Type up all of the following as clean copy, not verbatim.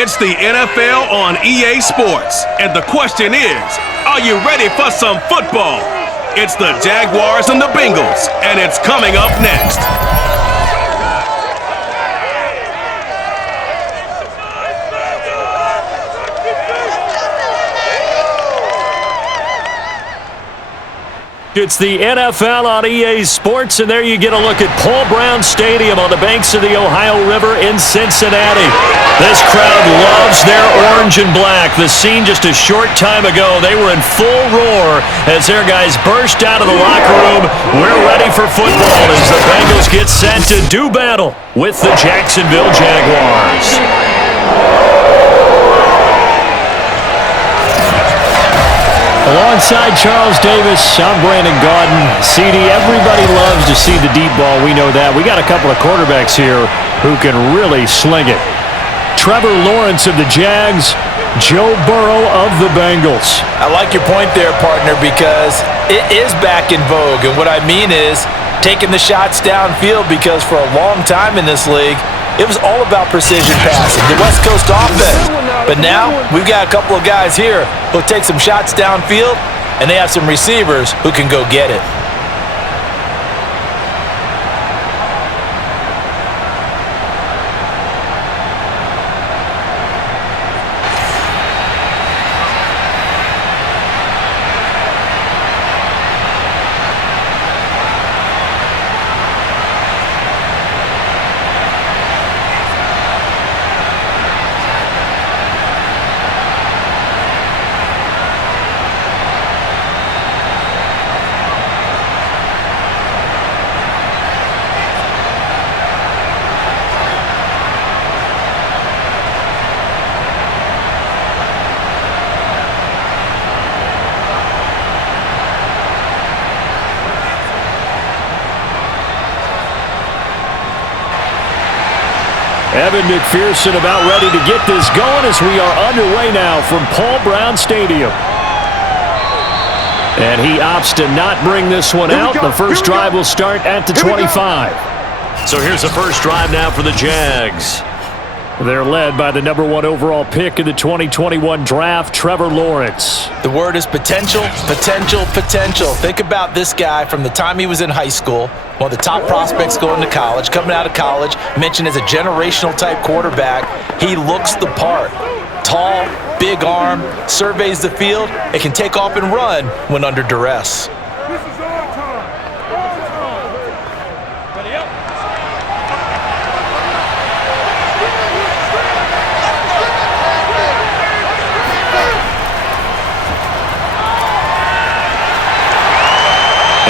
It's the NFL on EA Sports, and the question is, are you ready for some football? It's the Jaguars and the Bengals, and it's coming up next. It's the NFL on EA Sports, and there you get a look at Paul Brown Stadium on the banks of the Ohio River in Cincinnati. This crowd loves their orange and black. The scene just a short time ago, they were in full roar as their guys burst out of the locker room. We're ready for football as the Bengals get set to do battle with the Jacksonville Jaguars. Alongside Charles Davis, I'm Brandon Gaudin. CD, everybody loves to see the deep ball. We know that. We got a couple of quarterbacks here who can really sling it. Trevor Lawrence of the Jags, Joe Burrow of the Bengals. I like your point there, partner, because it is back in vogue. And what I mean is taking the shots downfield, because for a long time in this league, it was all about precision passing, the West Coast offense. But now we've got a couple of guys here who'll take some shots downfield, and they have some receivers who can go get it. Evan McPherson about ready to get this going as we are underway now from Paul Brown Stadium. And he opts to not bring this one out. The first drive will start at the 25. So here's the first drive now for the Jags. They're led by the #1 overall pick in the 2021 draft, Trevor Lawrence. The word is potential, potential, potential. Think about this guy from the time he was in high school, one of the top prospects going to college, coming out of college, mentioned as a generational type quarterback. He looks the part. Tall, big arm, surveys the field, and can take off and run when under duress. This is our time. Ready up.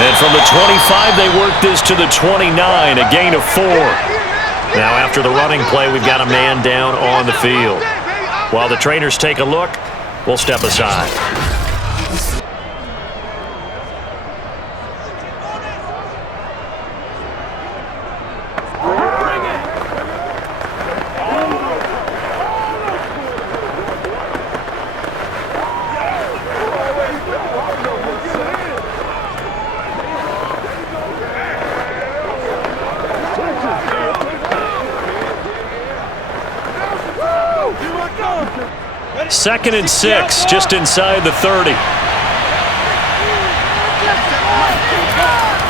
And from the 25, they work this to the 29, a gain of 4. Now after the running play, we've got a man down on the field. While the trainers take a look, we'll step aside. Second and 6, just inside the 30.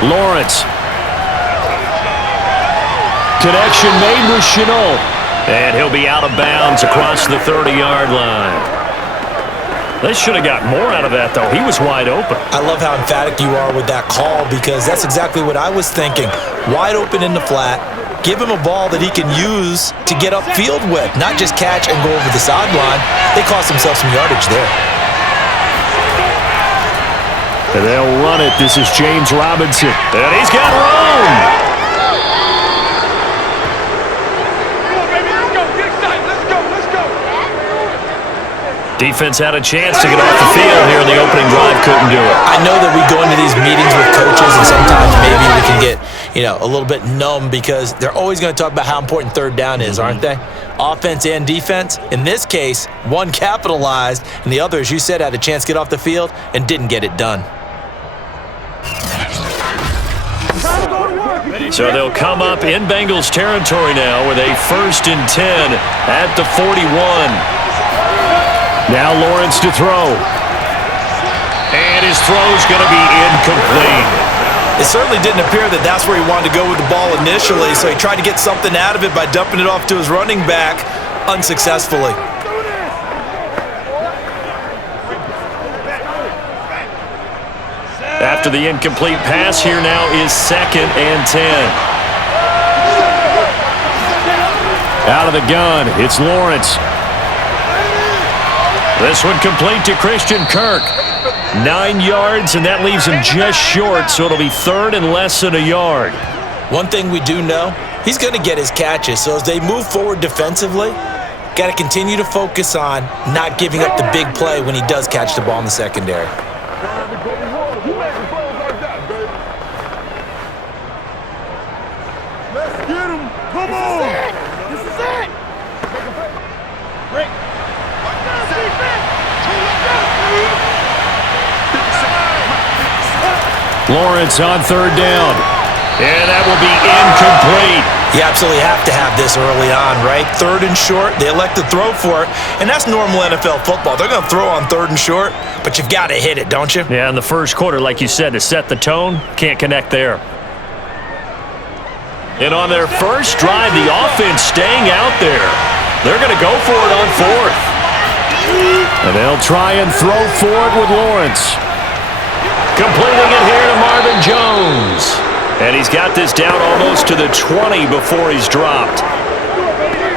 Lawrence. Connection made with Chenault. And he'll be out of bounds across the 30-yard line. They should have got more out of that, though. He was wide open. I love how emphatic you are with that call, because that's exactly what I was thinking. Wide open in the flat. Give him a ball that he can use to get upfield with, not just catch and go over the sideline. They cost themselves some yardage there. And they'll run it. This is James Robinson. And he's got room. Defense had a chance to get off the field here in the opening drive, couldn't do it. I know that we go into these meetings with coaches, and sometimes maybe we can get, a little bit numb, because they're always going to talk about how important third down is, aren't they? Offense and defense. In this case, one capitalized, and the other, as you said, had a chance to get off the field and didn't get it done. Time to go to work. So they'll come up in Bengals territory now with a 1st and 10 at the 41. Now Lawrence to throw. And his throw's going to be incomplete. It certainly didn't appear that that's where he wanted to go with the ball initially, so he tried to get something out of it by dumping it off to his running back unsuccessfully. After the incomplete pass, here now is 2nd and 10. Out of the gun, it's Lawrence. This one complete to Christian Kirk. 9 yards, and that leaves him just short, so it'll be 3rd and less than a yard. One thing we do know, he's going to get his catches, so as they move forward defensively, got to continue to focus on not giving up the big play when he does catch the ball in the secondary. Let's get him. Come on. This is it. Break. Lawrence on 3rd down. And that will be incomplete. You absolutely have to have this early on, right? 3rd and short, they elect to throw for it, and that's normal NFL football. They're going to throw on 3rd and short, but you've got to hit it, don't you? Yeah, in the first quarter, like you said, to set the tone, can't connect there. And on their first drive, the offense staying out there. They're going to go for it on 4th. And they'll try and throw for it with Lawrence. Completing it here to Marvin Jones. And he's got this down almost to the 20 before he's dropped.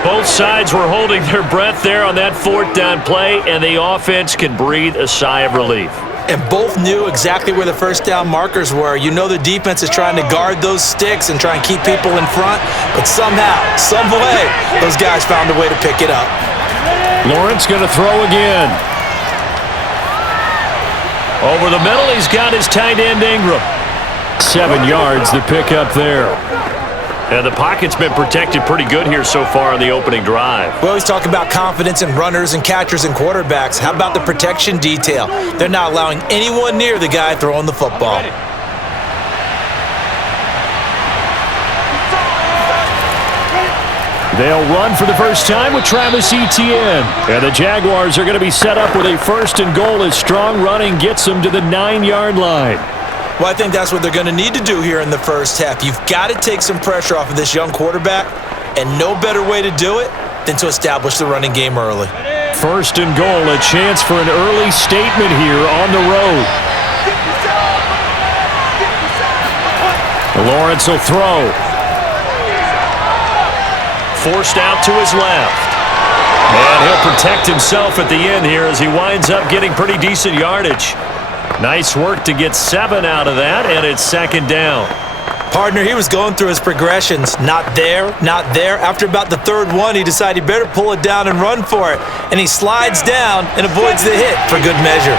Both sides were holding their breath there on that 4th down play, and the offense can breathe a sigh of relief. And both knew exactly where the first down markers were. You know the defense is trying to guard those sticks and try and keep people in front, but somehow, some way, those guys found a way to pick it up. Lawrence going to throw again. Over the middle, he's got his tight end Ingram. 7 yards to pick up there. And the pocket's been protected pretty good here so far on the opening drive. We always talk about confidence in runners and catchers and quarterbacks. How about the protection detail? They're not allowing anyone near the guy throwing the football. They'll run for the first time with Travis Etienne. And the Jaguars are going to be set up with a 1st and goal as strong running gets them to the 9-yard line. Well, I think that's what they're going to need to do here in the first half. You've got to take some pressure off of this young quarterback, and no better way to do it than to establish the running game early. 1st and goal, a chance for an early statement here on the road. Lawrence will throw. Forced out to his left. And he'll protect himself at the end here as he winds up getting pretty decent yardage. Nice work to get 7 out of that, and it's 2nd down. Partner, he was going through his progressions. Not there, not there. After about the 3rd one, he decided he better pull it down and run for it. And he slides down and avoids the hit for good measure.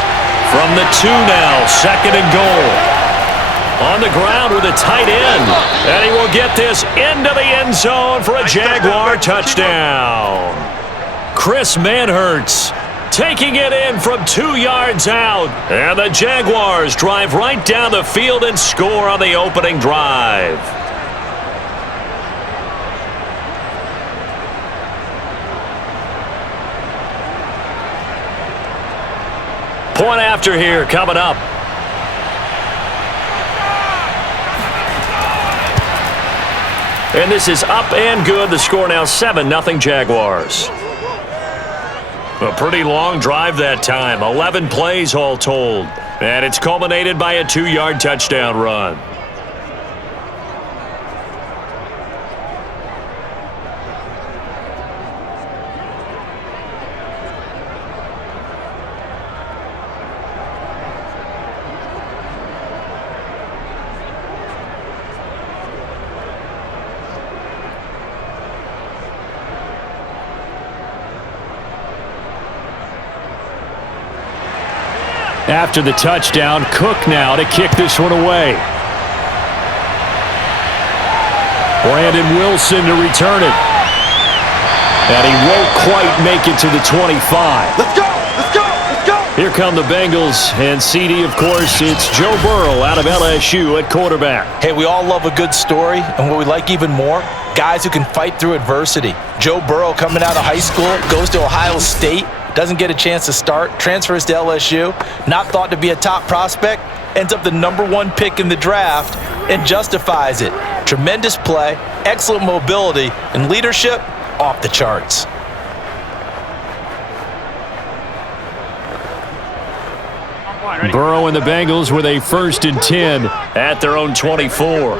From the 2 now, 2nd and goal. On the ground with a tight end. And he will get this into the end zone for a Jaguar touchdown. Chris Manhertz taking it in from 2 yards out. And the Jaguars drive right down the field and score on the opening drive. Point after here coming up. And this is up and good. The score now 7-0 Jaguars. A pretty long drive that time. 11 plays all told. And it's culminated by a 2-yard touchdown run. After the touchdown, Cook now to kick this one away. Brandon Wilson to return it. And he won't quite make it to the 25. Let's go! Let's go! Let's go! Here come the Bengals, and CD, of course, it's Joe Burrow out of LSU at quarterback. Hey, we all love a good story, and what we like even more, guys who can fight through adversity. Joe Burrow coming out of high school, goes to Ohio State, doesn't get a chance to start, transfers to LSU, not thought to be a top prospect, ends up the #1 pick in the draft, and justifies it. Tremendous play, excellent mobility, and leadership off the charts. Burrow and the Bengals with a 1st and 10 at their own 24.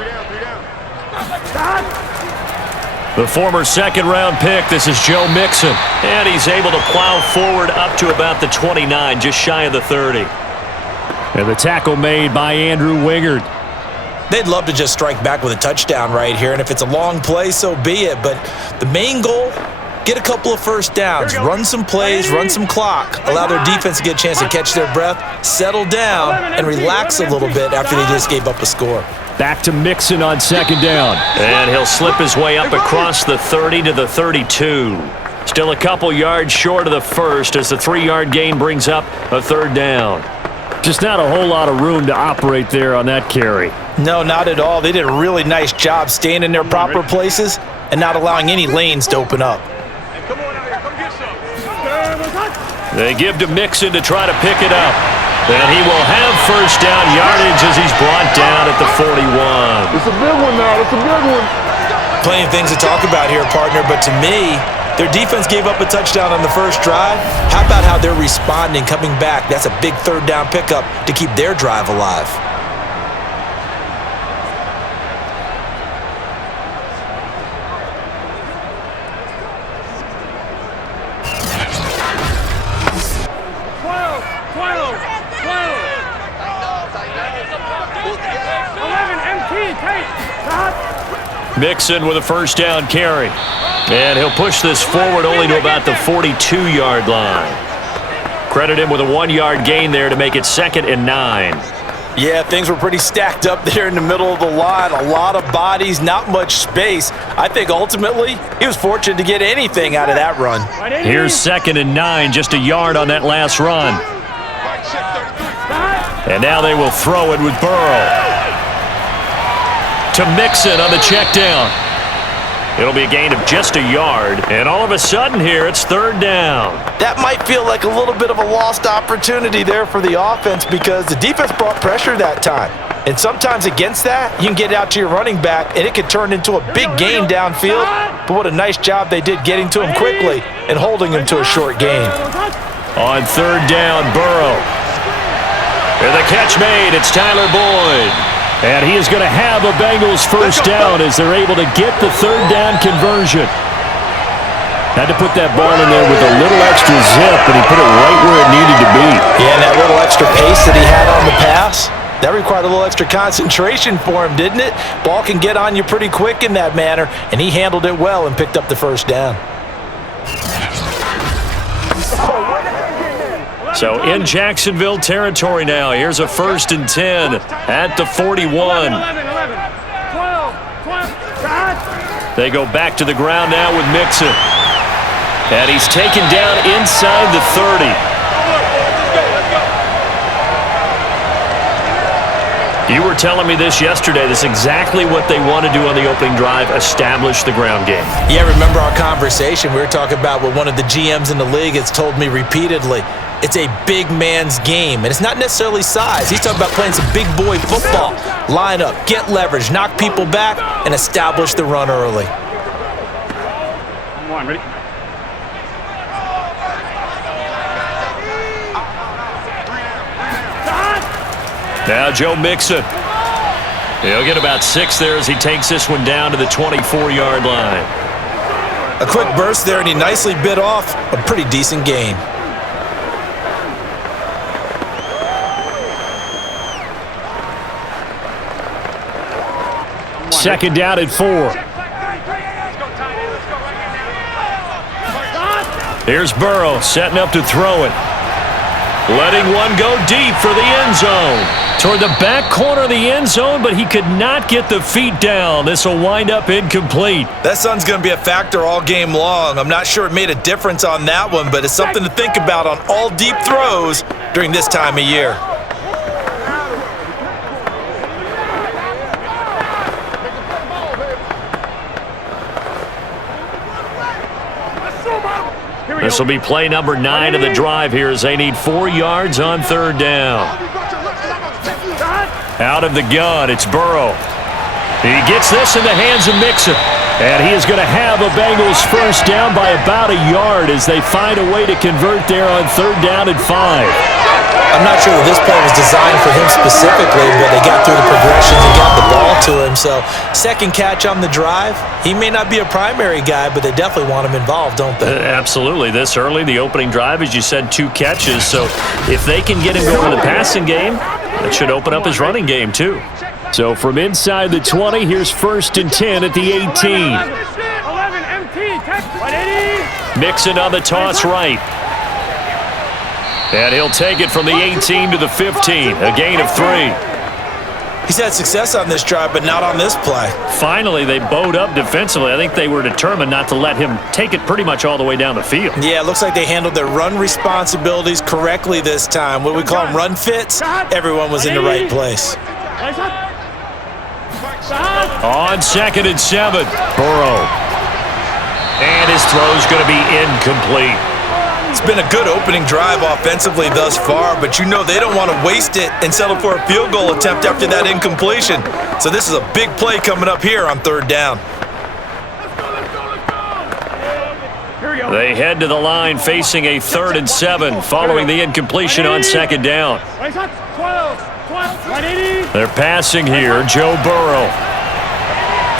The former second-round pick, this is Joe Mixon. And he's able to plow forward up to about the 29, just shy of the 30. And the tackle made by Andrew Wingard. They'd love to just strike back with a touchdown right here, and if it's a long play, so be it. But the main goal, get a couple of first downs, run some plays, run some clock, allow their defense to get a chance to catch their breath, settle down, and relax a little bit after they just gave up a score. Back to Mixon on 2nd down. And he'll slip his way up across the 30 to the 32. Still a couple yards short of the first as the 3-yard gain brings up a 3rd down. Just not a whole lot of room to operate there on that carry. No, not at all. They did a really nice job staying in their proper places and not allowing any lanes to open up. They give to Mixon to try to pick it up. And he will have 1st down yardage as he's brought down at the 41. It's a big one now. It's a big one. Plenty of things to talk about here, partner, but to me, their defense gave up a touchdown on the first drive. How about how they're responding, coming back? That's a big 3rd down pickup to keep their drive alive. Mixon with a 1st down carry. And he'll push this forward only to about the 42-yard line. Credit him with a 1-yard gain there to make it 2nd and 9. Yeah, things were pretty stacked up there in the middle of the line. A lot of bodies, not much space. I think ultimately he was fortunate to get anything out of that run. Here's 2nd and 9, just a yard on that last run. And now they will throw it with Burrow. To Mixon on the check down. It'll be a gain of just a yard. And all of a sudden here, it's 3rd down. That might feel like a little bit of a lost opportunity there for the offense because the defense brought pressure that time. And sometimes against that, you can get out to your running back, and it could turn into a big gain downfield. But what a nice job they did getting to him quickly and holding him to a short gain. On 3rd down, Burrow. And the catch made. It's Tyler Boyd. And he is going to have a Bengals 1st down as they're able to get the 3rd down conversion. Had to put that ball in there with a little extra zip, and he put it right where it needed to be. Yeah, and that little extra pace that he had on the pass, that required a little extra concentration for him, didn't it? Ball can get on you pretty quick in that manner, and he handled it well and picked up the 1st down. So in Jacksonville territory now. Here's a 1st and 10 at the 41. They go back to the ground now with Mixon. And he's taken down inside the 30. You were telling me this yesterday. This is exactly what they want to do on the opening drive, establish the ground game. Yeah, remember our conversation. We were talking about what one of the GMs in the league has told me repeatedly. It's a big man's game, and it's not necessarily size. He's talking about playing some big boy football. Line up, get leverage, knock people back, and establish the run early. Come on, ready? Now Joe Mixon. He'll get about 6 there as he takes this one down to the 24-yard line. A quick burst there, and he nicely bit off a pretty decent gain. Second down at 4. Here's Burrow setting up to throw it. Letting one go deep for the end zone. Toward the back corner of the end zone, but he could not get the feet down. This will wind up incomplete. That sun's going to be a factor all game long. I'm not sure it made a difference on that one, but it's something to think about on all deep throws during this time of year. This will be play number 9 of the drive here as they need 4 yards on third down. Out of the gun, it's Burrow. He gets this in the hands of Mixon. And he is going to have a Bengals first down by about a yard as they find a way to convert there on third down and 5. I'm not sure that this play was designed for him specifically, but they got through the progressions and got the ball to him. So second catch on the drive. He may not be a primary guy, but they definitely want him involved, don't they? Absolutely. This early, the opening drive, as you said, 2 catches. So if they can get him going in the passing game, that should open up his running game too. So from inside the 20, here's 1st and 10 at the 18. 11 MT, Mixon on the toss right. And he'll take it from the 18 to the 15, a gain of 3. He's had success on this drive, but not on this play. Finally, they bowed up defensively. I think they were determined not to let him take it pretty much all the way down the field. Yeah, it looks like they handled their run responsibilities correctly this time. What we call them run fits, everyone was in the right place. On 2nd and 7, Burrow. And his throw's going to be incomplete. It's been a good opening drive offensively thus far, but you know they don't want to waste it and settle for a field goal attempt after that incompletion. So this is a big play coming up here on third down. They head to the line facing a 3rd and 7 following the incompletion on 2nd down. They're passing here, Joe Burrow.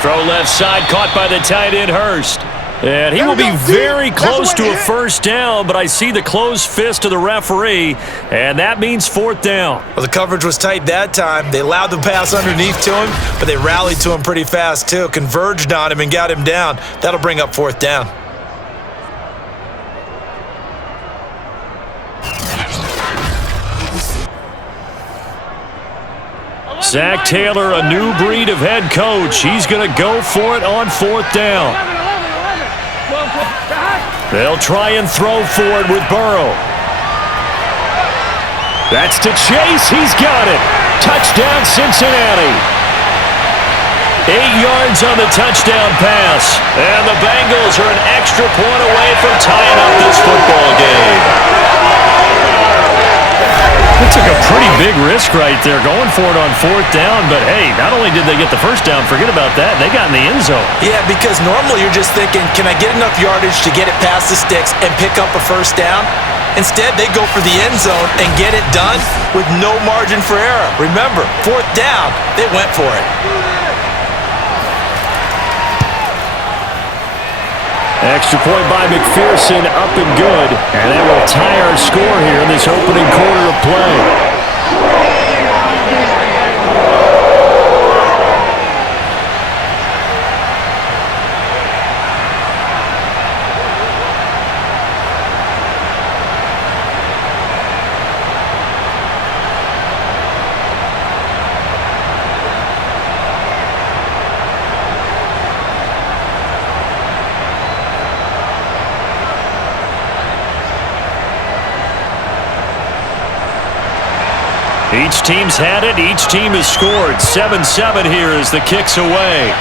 Throw left side, caught by the tight end Hurst. And he will be very close to a first down, but I see the closed fist of the referee, and that means 4th down. Well, the coverage was tight that time. They allowed the pass underneath to him, but they rallied to him pretty fast too, converged on him and got him down. That'll bring up 4th down. Zach Taylor, a new breed of head coach. He's going to go for it on 4th down. They'll try and throw for it with Burrow. That's to Chase. He's got it. Touchdown, Cincinnati. 8 yards on the touchdown pass. And the Bengals are an extra point away from tying up this football game. They took a pretty big risk right there, going for it on 4th down. But, hey, not only did they get the first down, forget about that, they got in the end zone. Yeah, because normally you're just thinking, can I get enough yardage to get it past the sticks and pick up a first down? Instead, they go for the end zone and get it done with no margin for error. Remember, 4th down, they went for it. Extra point by McPherson, up and good. And that will tie our score here in this opening quarter of play. Each team's had it. Each team has scored. 7-7 here as the kick's away.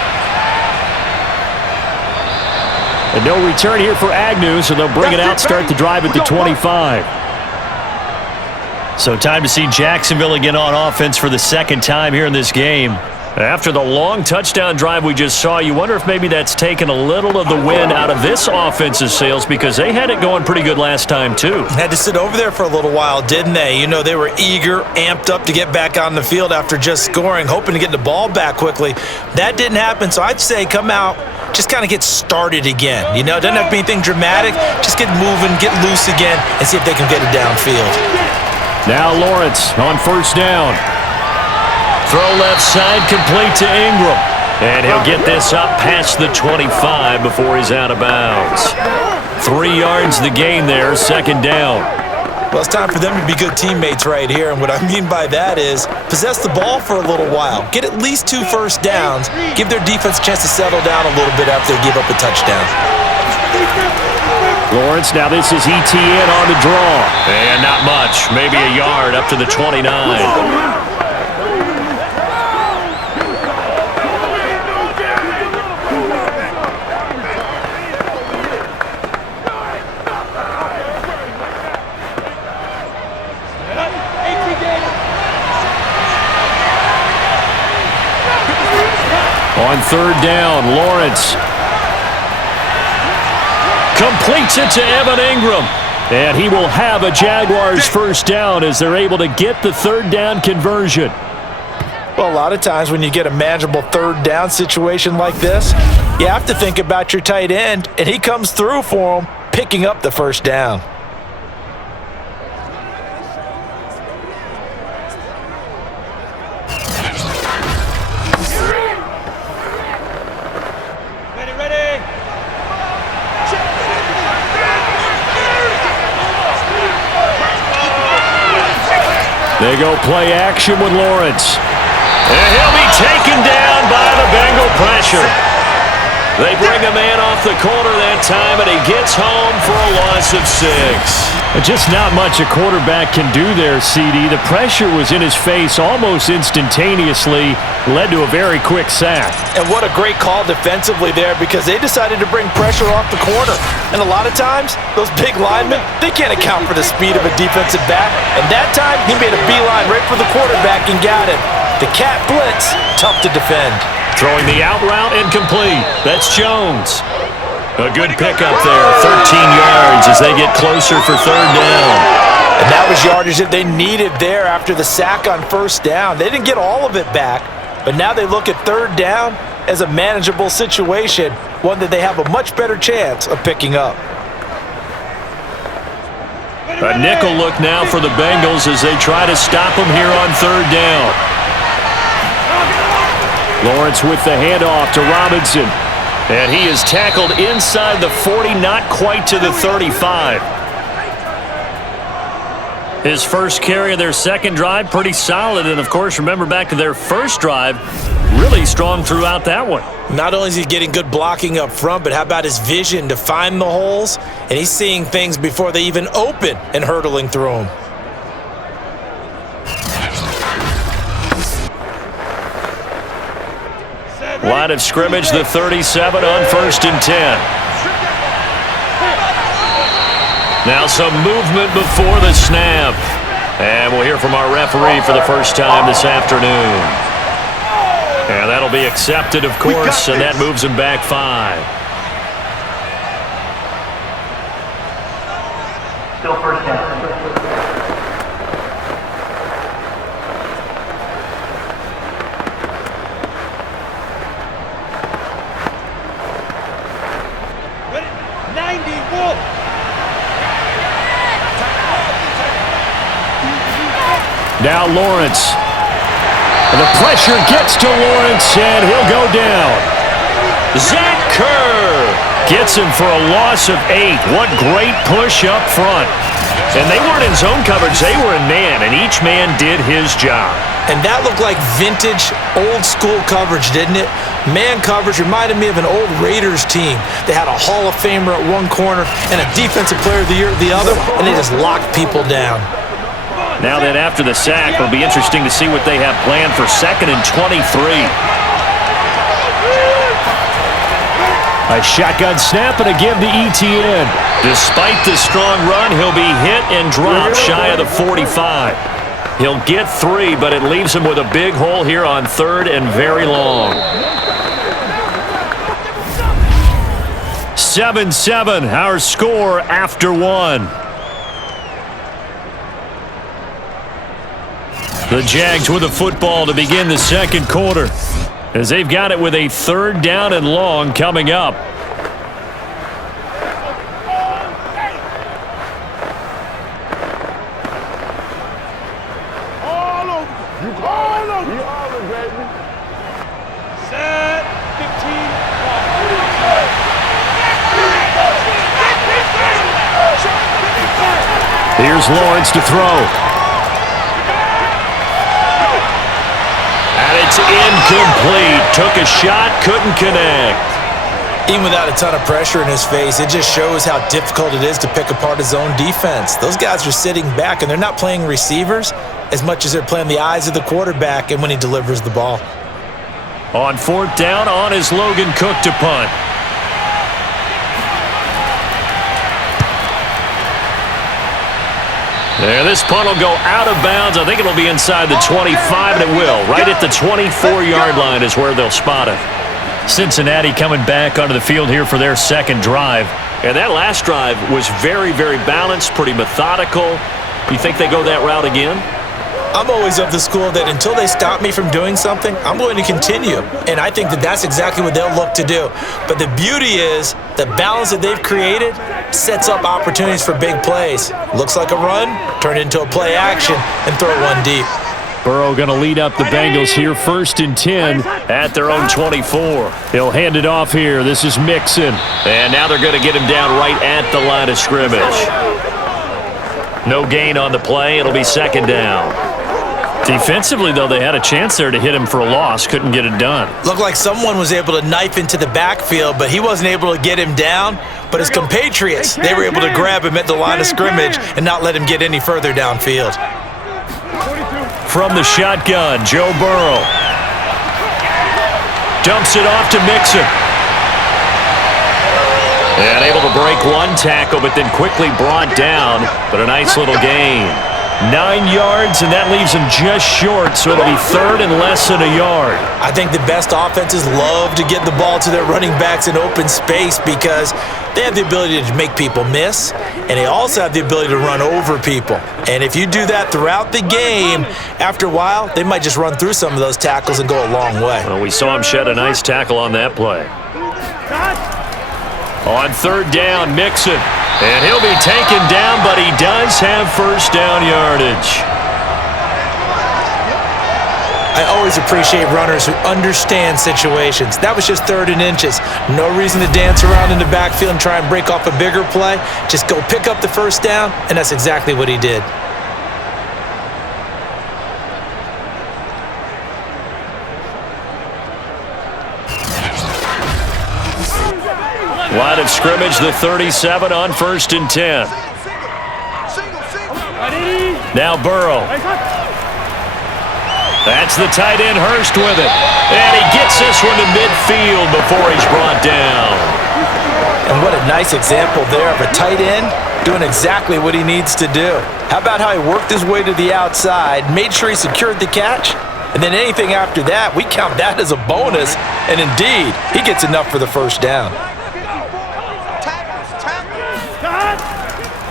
And no return here for Agnew, so they'll bring it out, start the drive at the 25. So time to see Jacksonville again on offense for the 2nd time here in this game. After the long touchdown drive we just saw, you wonder if maybe that's taken a little of the wind out of this offensive sails because they had it going pretty good last time too. Had to sit over there for a little while, didn't they? You know, they were eager, amped up to get back on the field after just scoring, hoping to get the ball back quickly. That didn't happen, so I'd say come out, just kind of get started again. You know, it doesn't have to be anything dramatic. Just get moving, get loose again, and see if they can get it downfield. Now Lawrence on 1st down. Throw left side, complete to Ingram. And he'll get this up past the 25 before he's out of bounds. 3 yards the gain there, 2nd down. Well, it's time for them to be good teammates right here, and what I mean by that is possess the ball for a little while, get at least 2 first downs, give their defense a chance to settle down a little bit after they give up a touchdown. Lawrence, now this is ETN on the draw. And not much, maybe a yard up to the 29. On third down, Lawrence completes it to Evan Ingram. And he will have a Jaguars first down as they're able to get the third down conversion. Well, a lot of times when you get a manageable third down situation like this, you have to think about your tight end, and he comes through for him, picking up the first down. They go play action with Lawrence. And he'll be taken down by the Bengal pressure. They bring a man off the corner that time, and he gets home for a loss of 6. Just not much a quarterback can do there, CD. The pressure was in his face almost instantaneously, led to a very quick sack. And what a great call defensively there, because they decided to bring pressure off the corner. And a lot of times, those big linemen, they can't account for the speed of a defensive back. And that time, he made a beeline right for the quarterback and got him. The cat blitz, tough to defend. Throwing the out route incomplete. That's Jones. A good pickup there, 13 yards as they get closer for third down. And that was yardage that they needed there after the sack on first down. They didn't get all of it back, but now they look at third down as a manageable situation, one that they have a much better chance of picking up. A nickel look now for the Bengals as they try to stop them here on third down. Lawrence with the handoff to Robinson. And he is tackled inside the 40, not quite to the 35. His first carry of their second drive, pretty solid. And, of course, remember back to their first drive, really strong throughout that one. Not only is he getting good blocking up front, but how about his vision to find the holes? And he's seeing things before they even open and hurdling through them. Line of scrimmage, the 37 on 1st and 10. Now some movement before the snap. And we'll hear from our referee for the first time this afternoon. And that'll be accepted, of course, and that moves him back 5. Still first down. Now Lawrence. And the pressure gets to Lawrence, and he'll go down. Zach Kerr gets him for a loss of 8. What great push up front. And they weren't in zone coverage. They were in man, and each man did his job. And that looked like vintage, old-school coverage, didn't it? Man coverage reminded me of an old Raiders team. They had a Hall of Famer at one corner and a Defensive Player of the Year at the other, and they just locked people down. Now then, after the sack, it'll be interesting to see what they have planned for 2nd and 23. A shotgun snap and a give to ETN. Despite the strong run, he'll be hit and dropped shy of the 45. He'll get 3, but it leaves him with a big hole here on 3rd and very long. 7-7, our score after 1. The Jags with the football to begin the second quarter, as they've got it with a 3rd down and long coming up. All over. You all over. You all over, baby. Set. 15. Here's Lawrence to throw. And it's incomplete. Took a shot, couldn't connect. Even without a ton of pressure in his face, it just shows how difficult it is to pick apart his own defense. Those guys are sitting back, and they're not playing receivers as much as they're playing the eyes of the quarterback and when he delivers the ball. On 4th down, on is Logan Cook to punt. There, this punt will go out of bounds. I think it'll be inside the 25, and it will. Right at the 24-yard line is where they'll spot it. Cincinnati coming back onto the field here for their second drive. And that last drive was very, very balanced, pretty methodical. You think they go that route again? I'm always of the school that until they stop me from doing something, I'm going to continue. And I think that that's exactly what they'll look to do. But the beauty is the balance that they've created sets up opportunities for big plays. Looks like a run, turn into a play action, and throw one deep. Burrow going to lead up the Bengals here, 1st and 10 at their own 24. He'll hand it off here. This is Mixon. And now they're going to get him down right at the line of scrimmage. No gain on the play. It'll be 2nd down. Defensively, though, they had a chance there to hit him for a loss. Couldn't get it done. Looked like someone was able to knife into the backfield, but he wasn't able to get him down. But his compatriots, they were able to grab him at the line of scrimmage and not let him get any further downfield. From the shotgun, Joe Burrow. Dumps it off to Mixon. And able to break one tackle, but then quickly brought down. But a nice little gain. 9 yards, and that leaves him just short, so it'll be 3rd and less than a yard. I think the best offenses love to get the ball to their running backs in open space because they have the ability to make people miss, and they also have the ability to run over people. And if you do that throughout the game, after a while, they might just run through some of those tackles and go a long way. Well, we saw him shed a nice tackle on that play. On 3rd down, Mixon. And he'll be taken down, but he does have 1st down yardage. I always appreciate runners who understand situations. That was just 3rd and inches. No reason to dance around in the backfield and try and break off a bigger play. Just go pick up the 1st down, and that's exactly what he did. Line of scrimmage, the 37 on 1st and 10. Now Burrow. That's the tight end, Hurst, with it. And he gets this one to midfield before he's brought down. And what a nice example there of a tight end doing exactly what he needs to do. How about how he worked his way to the outside, made sure he secured the catch, and then anything after that, we count that as a bonus. And indeed, he gets enough for the 1st down.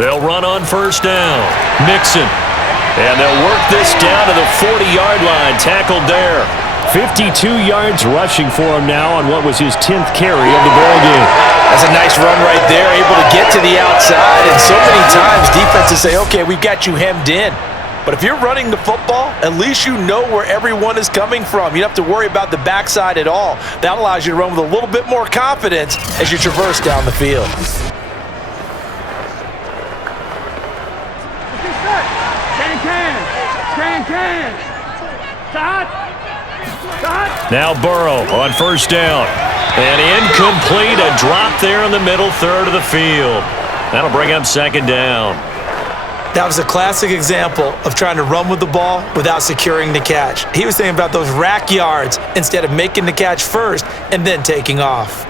They'll run on 1st down. Mixon. And they'll work this down to the 40-yard line. Tackled there. 52 yards rushing for him now on what was his 10th carry of the ball game. That's a nice run right there, able to get to the outside. And so many times defenses say, okay, we've got you hemmed in. But if you're running the football, at least you know where everyone is coming from. You don't have to worry about the backside at all. That allows you to run with a little bit more confidence as you traverse down the field. Now Burrow on 1st down. And incomplete, a drop there in the middle third of the field. That'll bring up 2nd down. That was a classic example of trying to run with the ball without securing the catch. He was thinking about those rack yards instead of making the catch first and then taking off.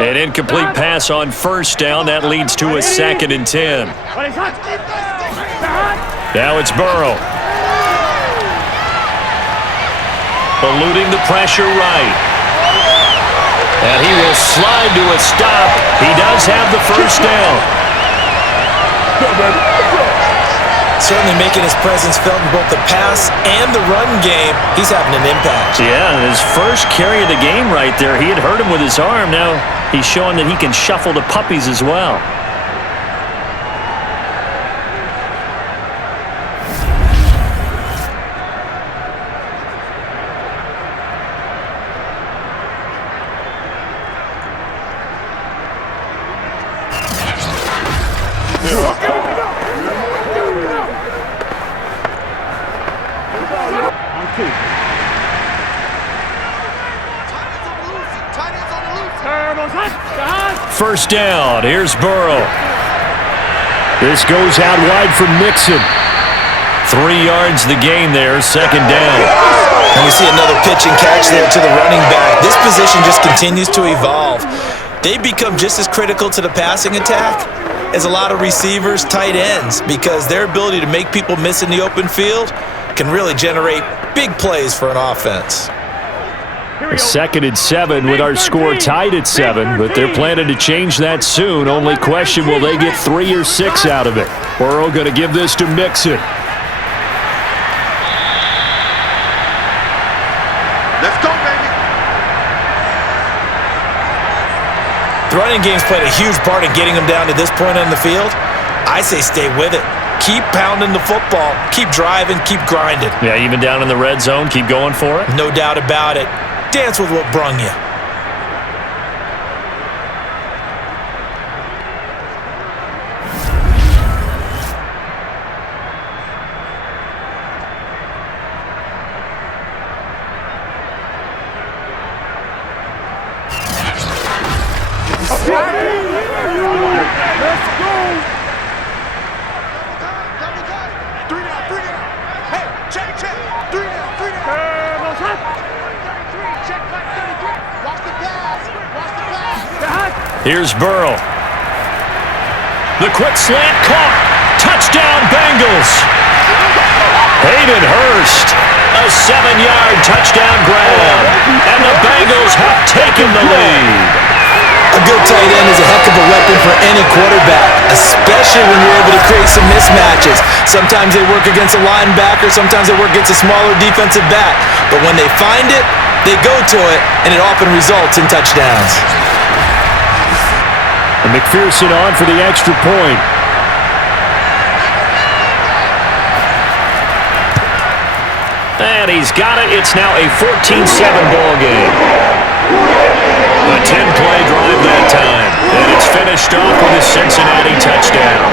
An incomplete pass on 1st down. That leads to a 2nd and 10. Now it's Burrow. Eluding the pressure right. And he will slide to a stop. He does have the 1st down. Certainly making his presence felt in both the pass and the run game. He's having an impact. Yeah, his first carry of the game right there. He had hurt him with his arm. Now he's showing that he can shuffle the puppies as well. First down. Here's Burrow. This goes out wide for Mixon. 3 yards the gain there, second down. And we see another pitch and catch there to the running back. This position just continues to evolve. They become just as critical to the passing attack as a lot of receivers, tight ends, because their ability to make people miss in the open field can really generate big plays for an offense. 2nd and 7 with our score tied at 7, but they're planning to change that soon. Only question, will they get 3 or 6 out of it? Burrow going to give this to Mixon. Let's go, baby. The running game's played a huge part in getting them down to this point on the field. I say stay with it. Keep pounding the football. Keep driving. Keep grinding. Yeah, even down in the red zone, keep going for it. No doubt about it. Dance with what brung you. Here's Burrow. The quick slant caught. Touchdown, Bengals. Hayden Hurst. A 7-yard touchdown grab. And the Bengals have taken the lead. A good tight end is a heck of a weapon for any quarterback, especially when you're able to create some mismatches. Sometimes they work against a linebacker, sometimes they work against a smaller defensive back. But when they find it, they go to it, and it often results in touchdowns. And McPherson on for the extra point. And he's got it. It's now a 14-7 ball game. A 10-play drive that time. And it's finished off with a Cincinnati touchdown.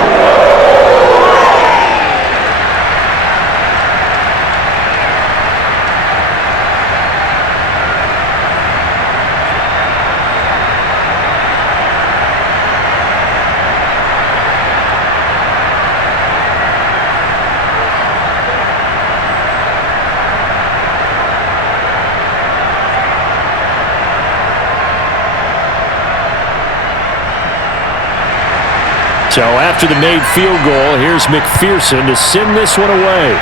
So after the made field goal, here's McPherson to send this one away.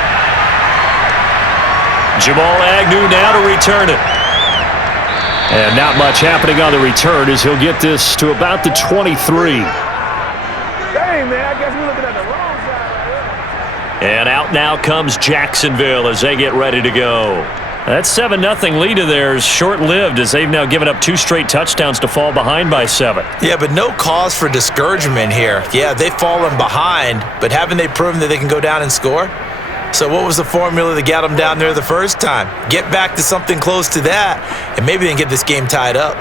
Jamal Agnew now to return it. And not much happening on the return as he'll get this to about the 23. Dang, man, I guess we're looking at the wrong side right here. And out now comes Jacksonville as they get ready to go. That 7-0 lead of theirs short-lived as they've now given up 2 straight touchdowns to fall behind by 7. Yeah, but no cause for discouragement here. Yeah, they've fallen behind, but haven't they proven that they can go down and score? So what was the formula that got them down there the first time? Get back to something close to that, and maybe they can get this game tied up.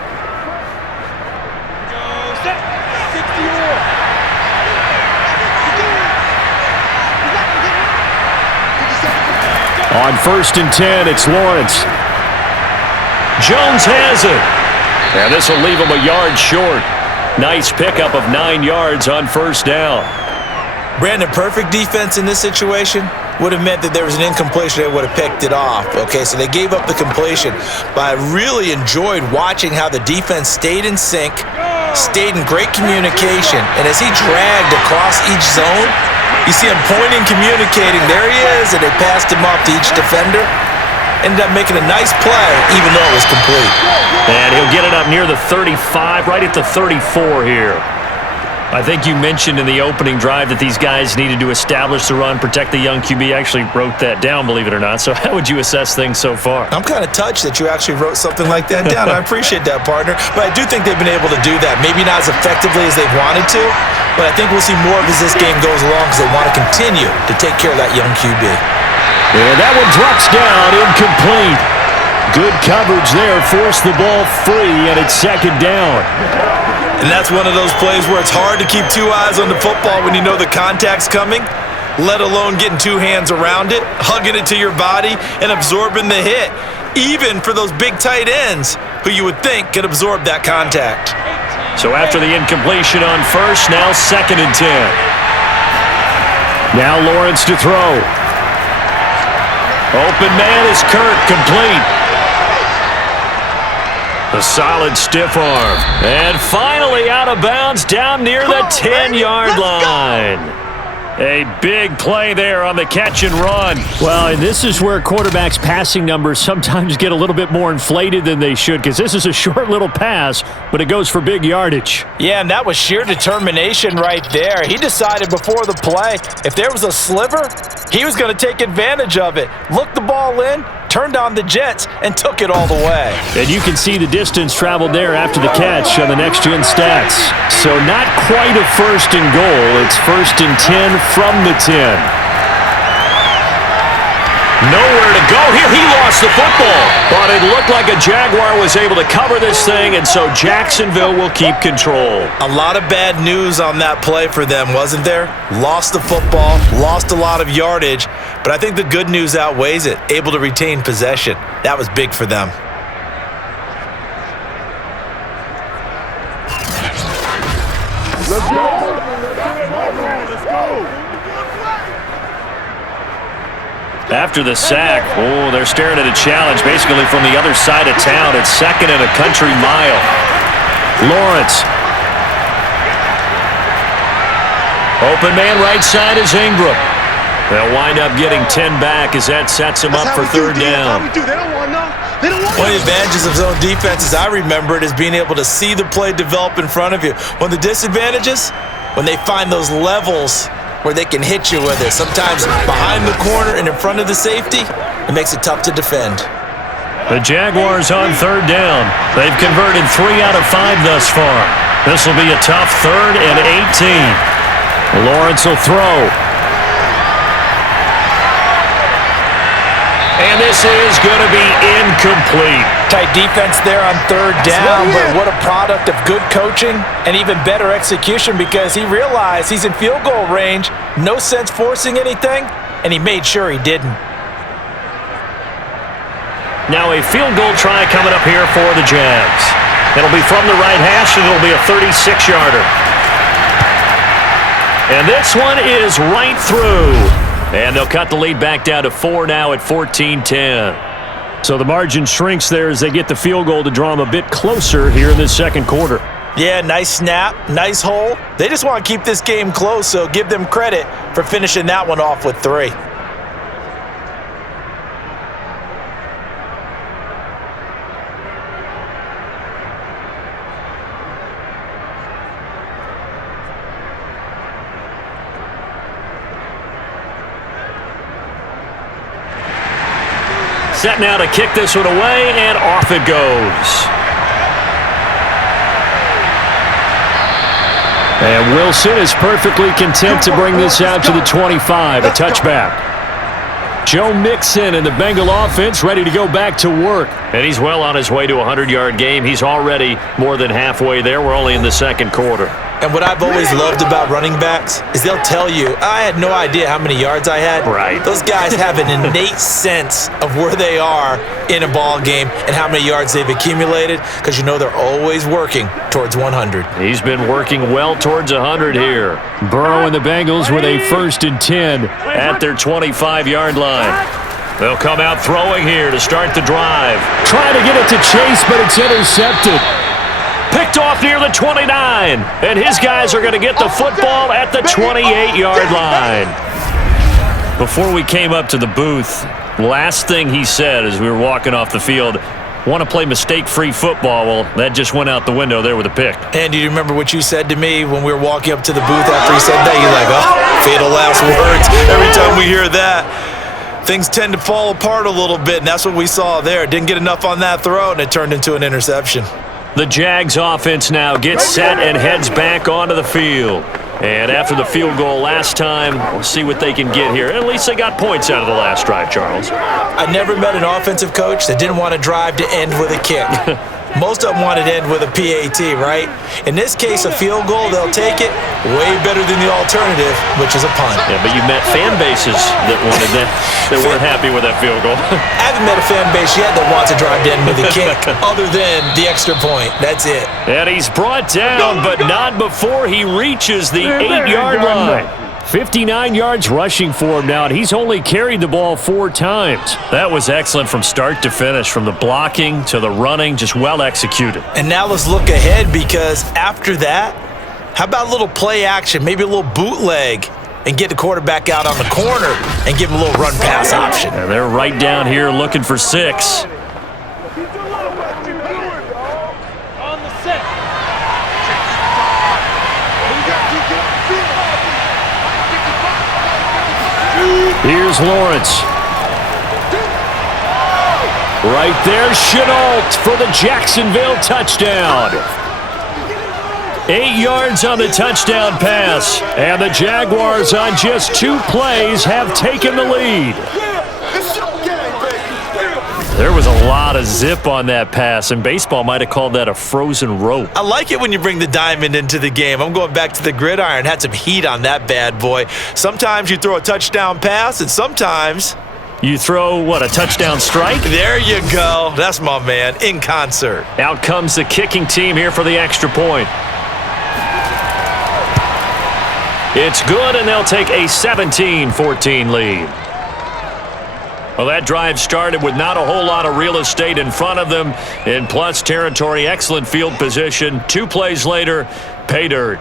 On 1st and 10, it's Lawrence. Jones has it. And this will leave him a yard short. Nice pickup of 9 yards on 1st down. Brandon, perfect defense in this situation would have meant that there was an incompletion. They would have picked it off. Okay, so they gave up the completion. But I really enjoyed watching how the defense stayed in sync, stayed in great communication. And as he dragged across each zone, you see him pointing, communicating. There he is, and they passed him off to each defender. Ended up making a nice play, even though it was complete. And he'll get it up near the 35, right at the 34 here. I think you mentioned in the opening drive that these guys needed to establish the run, protect the young QB. I actually wrote that down, believe it or not. So how would you assess things so far? I'm kind of touched that you actually wrote something like that down. I appreciate that, partner. But I do think they've been able to do that. Maybe not as effectively as they've wanted to, but I think we'll see more of as this game goes along because they want to continue to take care of that young QB. And that one drops down, incomplete. Good coverage there, forced the ball free, and it's 2nd down. And that's one of those plays where it's hard to keep 2 eyes on the football when you know the contact's coming, let alone getting 2 hands around it, hugging it to your body, and absorbing the hit, even for those big tight ends who you would think could absorb that contact. So after the incompletion on first, now 2nd and 10. Now Lawrence to throw. Open man is Kirk, complete. A solid stiff arm. And finally out of bounds down near the 10-yard line. A big play there on the catch and run. Well, and this is where quarterbacks' passing numbers sometimes get a little bit more inflated than they should, because this is a short little pass, but it goes for big yardage. Yeah, and that was sheer determination right there. He decided before the play, if there was a sliver, he was going to take advantage of it. Looked the ball in, turned on the jets, and took it all the way. And you can see the distance traveled there after the catch on the next-gen stats. So not quite a 1st and goal. It's 1st and 10 from the 10. Nowhere to go here. He lost the football. But it looked like a Jaguar was able to cover this thing, and so Jacksonville will keep control. A lot of bad news on that play for them, wasn't there? Lost the football, lost a lot of yardage, but I think the good news outweighs it. Able to retain possession. That was big for them. Let's go. Let's go. After the sack, they're staring at a challenge basically from the other side of town. It's 2nd and a country mile. Lawrence. Open man right side is Ingram. They'll wind up getting 10 back as that sets him up for 3rd down. One of the advantages of zone defense, as I remember it, is being able to see the play develop in front of you. One of the disadvantages, when they find those levels where they can hit you with it. Sometimes behind the corner and in front of the safety, it makes it tough to defend. The Jaguars on 3rd down. They've converted 3 out of 5 thus far. This will be a tough 3rd and 18. Lawrence will throw. And this is going to be incomplete. Tight defense there on 3rd down, but what a product of good coaching and even better execution, because he realized he's in field goal range, no sense forcing anything, and he made sure he didn't. Now a field goal try coming up here for the Jags. It'll be from the right hash, and it'll be a 36-yarder. And this one is right through. And they'll cut the lead back down to 4 now at 14-10. So the margin shrinks there as they get the field goal to draw them a bit closer here in this 2nd quarter. Yeah, nice snap, nice hole. They just want to keep this game close, so give them credit for finishing that one off with 3. Set now to kick this one away, and off it goes. And Wilson is perfectly content to bring this out to the 25, a touchback. Joe Mixon and the Bengal offense ready to go back to work. And he's well on his way to a 100-yard game. He's already more than halfway there. We're only in the 2nd quarter. And what I've always loved about running backs is they'll tell you, I had no idea how many yards I had. Right. Those guys have an innate sense of where they are in a ball game and how many yards they've accumulated, because you know they're always working towards 100. He's been working well towards 100 here. Burrow and the Bengals with a 1st and 10 at their 25-yard line. They'll come out throwing here to start the drive. Trying to get it to Chase, but it's intercepted. Picked off near the 29, and his guys are going to get the football at the 28-yard line. Before we came up to the booth, last thing he said as we were walking off the field, want to play mistake-free football. Well, that just went out the window there with a pick. And do you remember what you said to me when we were walking up to the booth after he said that? You're like, oh, fatal last words. Every time we hear that, things tend to fall apart a little bit, and that's what we saw there. Didn't get enough on that throw, and it turned into an interception. The Jags offense now gets set and heads back onto the field. And after the field goal last time, we'll see what they can get here. At least they got points out of the last drive, Charles. I never met an offensive coach that didn't want to drive to end with a kick. Most of them want it to end with a PAT, right? In this case, a field goal, they'll take it way better than the alternative, which is a punt. Yeah, but you met fan bases that wanted that weren't happy with that field goal. I haven't met a fan base yet that wants to drive to end with a kick other than the extra point. That's it. And he's brought down, but not before he reaches the 8-yard line. 59 yards rushing for him now, and he's only carried the ball 4 times. That was excellent from start to finish, from the blocking to the running, just well executed. And now let's look ahead, because after that, how about a little play action, maybe a little bootleg, and get the quarterback out on the corner and give him a little run pass option. And they're right down here looking for 6. Here's Lawrence. Right there, Chenault for the Jacksonville touchdown. 8 yards on the touchdown pass. And the Jaguars on just 2 plays have taken the lead. There was a lot of zip on that pass, and baseball might have called that a frozen rope. I like it when you bring the diamond into the game. I'm going back to the gridiron. Had some heat on that bad boy. Sometimes you throw a touchdown pass, and sometimes you throw, what, a touchdown strike? There you go. That's my man, in concert. Out comes the kicking team here for the extra point. It's good, and they'll take a 17-14 lead. Well, that drive started with not a whole lot of real estate in front of them. In plus territory, excellent field position. 2 plays later, pay dirt.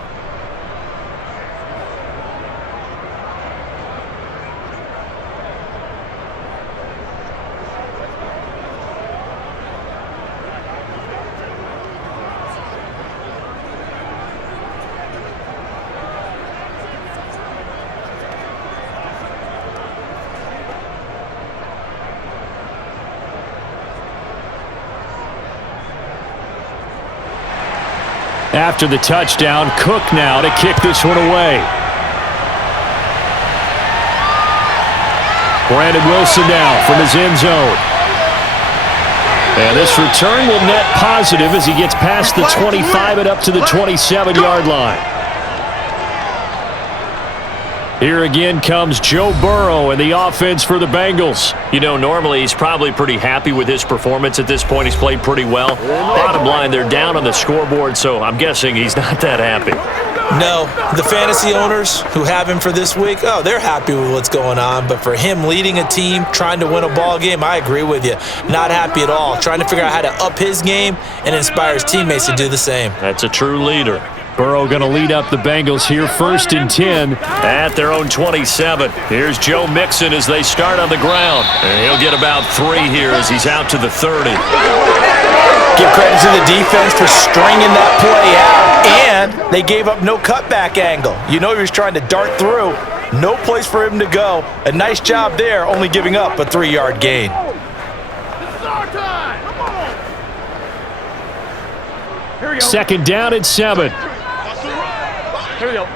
After the touchdown, Cook now to kick this one away. Brandon Wilson now from his end zone. And this return will net positive as he gets past the 25 and up to the 27-yard line. Here again comes Joe Burrow and the offense for the Bengals. You know, normally he's probably pretty happy with his performance at this point. He's played pretty well. Bottom line, they're down on the scoreboard, so I'm guessing he's not that happy. No, the fantasy owners who have him for this week, oh, they're happy with what's going on. But for him leading a team, trying to win a ball game, I agree with you. Not happy at all. Trying to figure out how to up his game and inspire his teammates to do the same. That's a true leader. Burrow going to lead up the Bengals here, 1st and 10 at their own 27. Here's Joe Mixon as they start on the ground. And he'll get about 3 here as he's out to the 30. Give credit to the defense for stringing that play out, and they gave up no cutback angle. You know he was trying to dart through. No place for him to go. A nice job there, only giving up a 3-yard gain. This is our time. Come on. Here we go. 2nd down and 7. Here we go.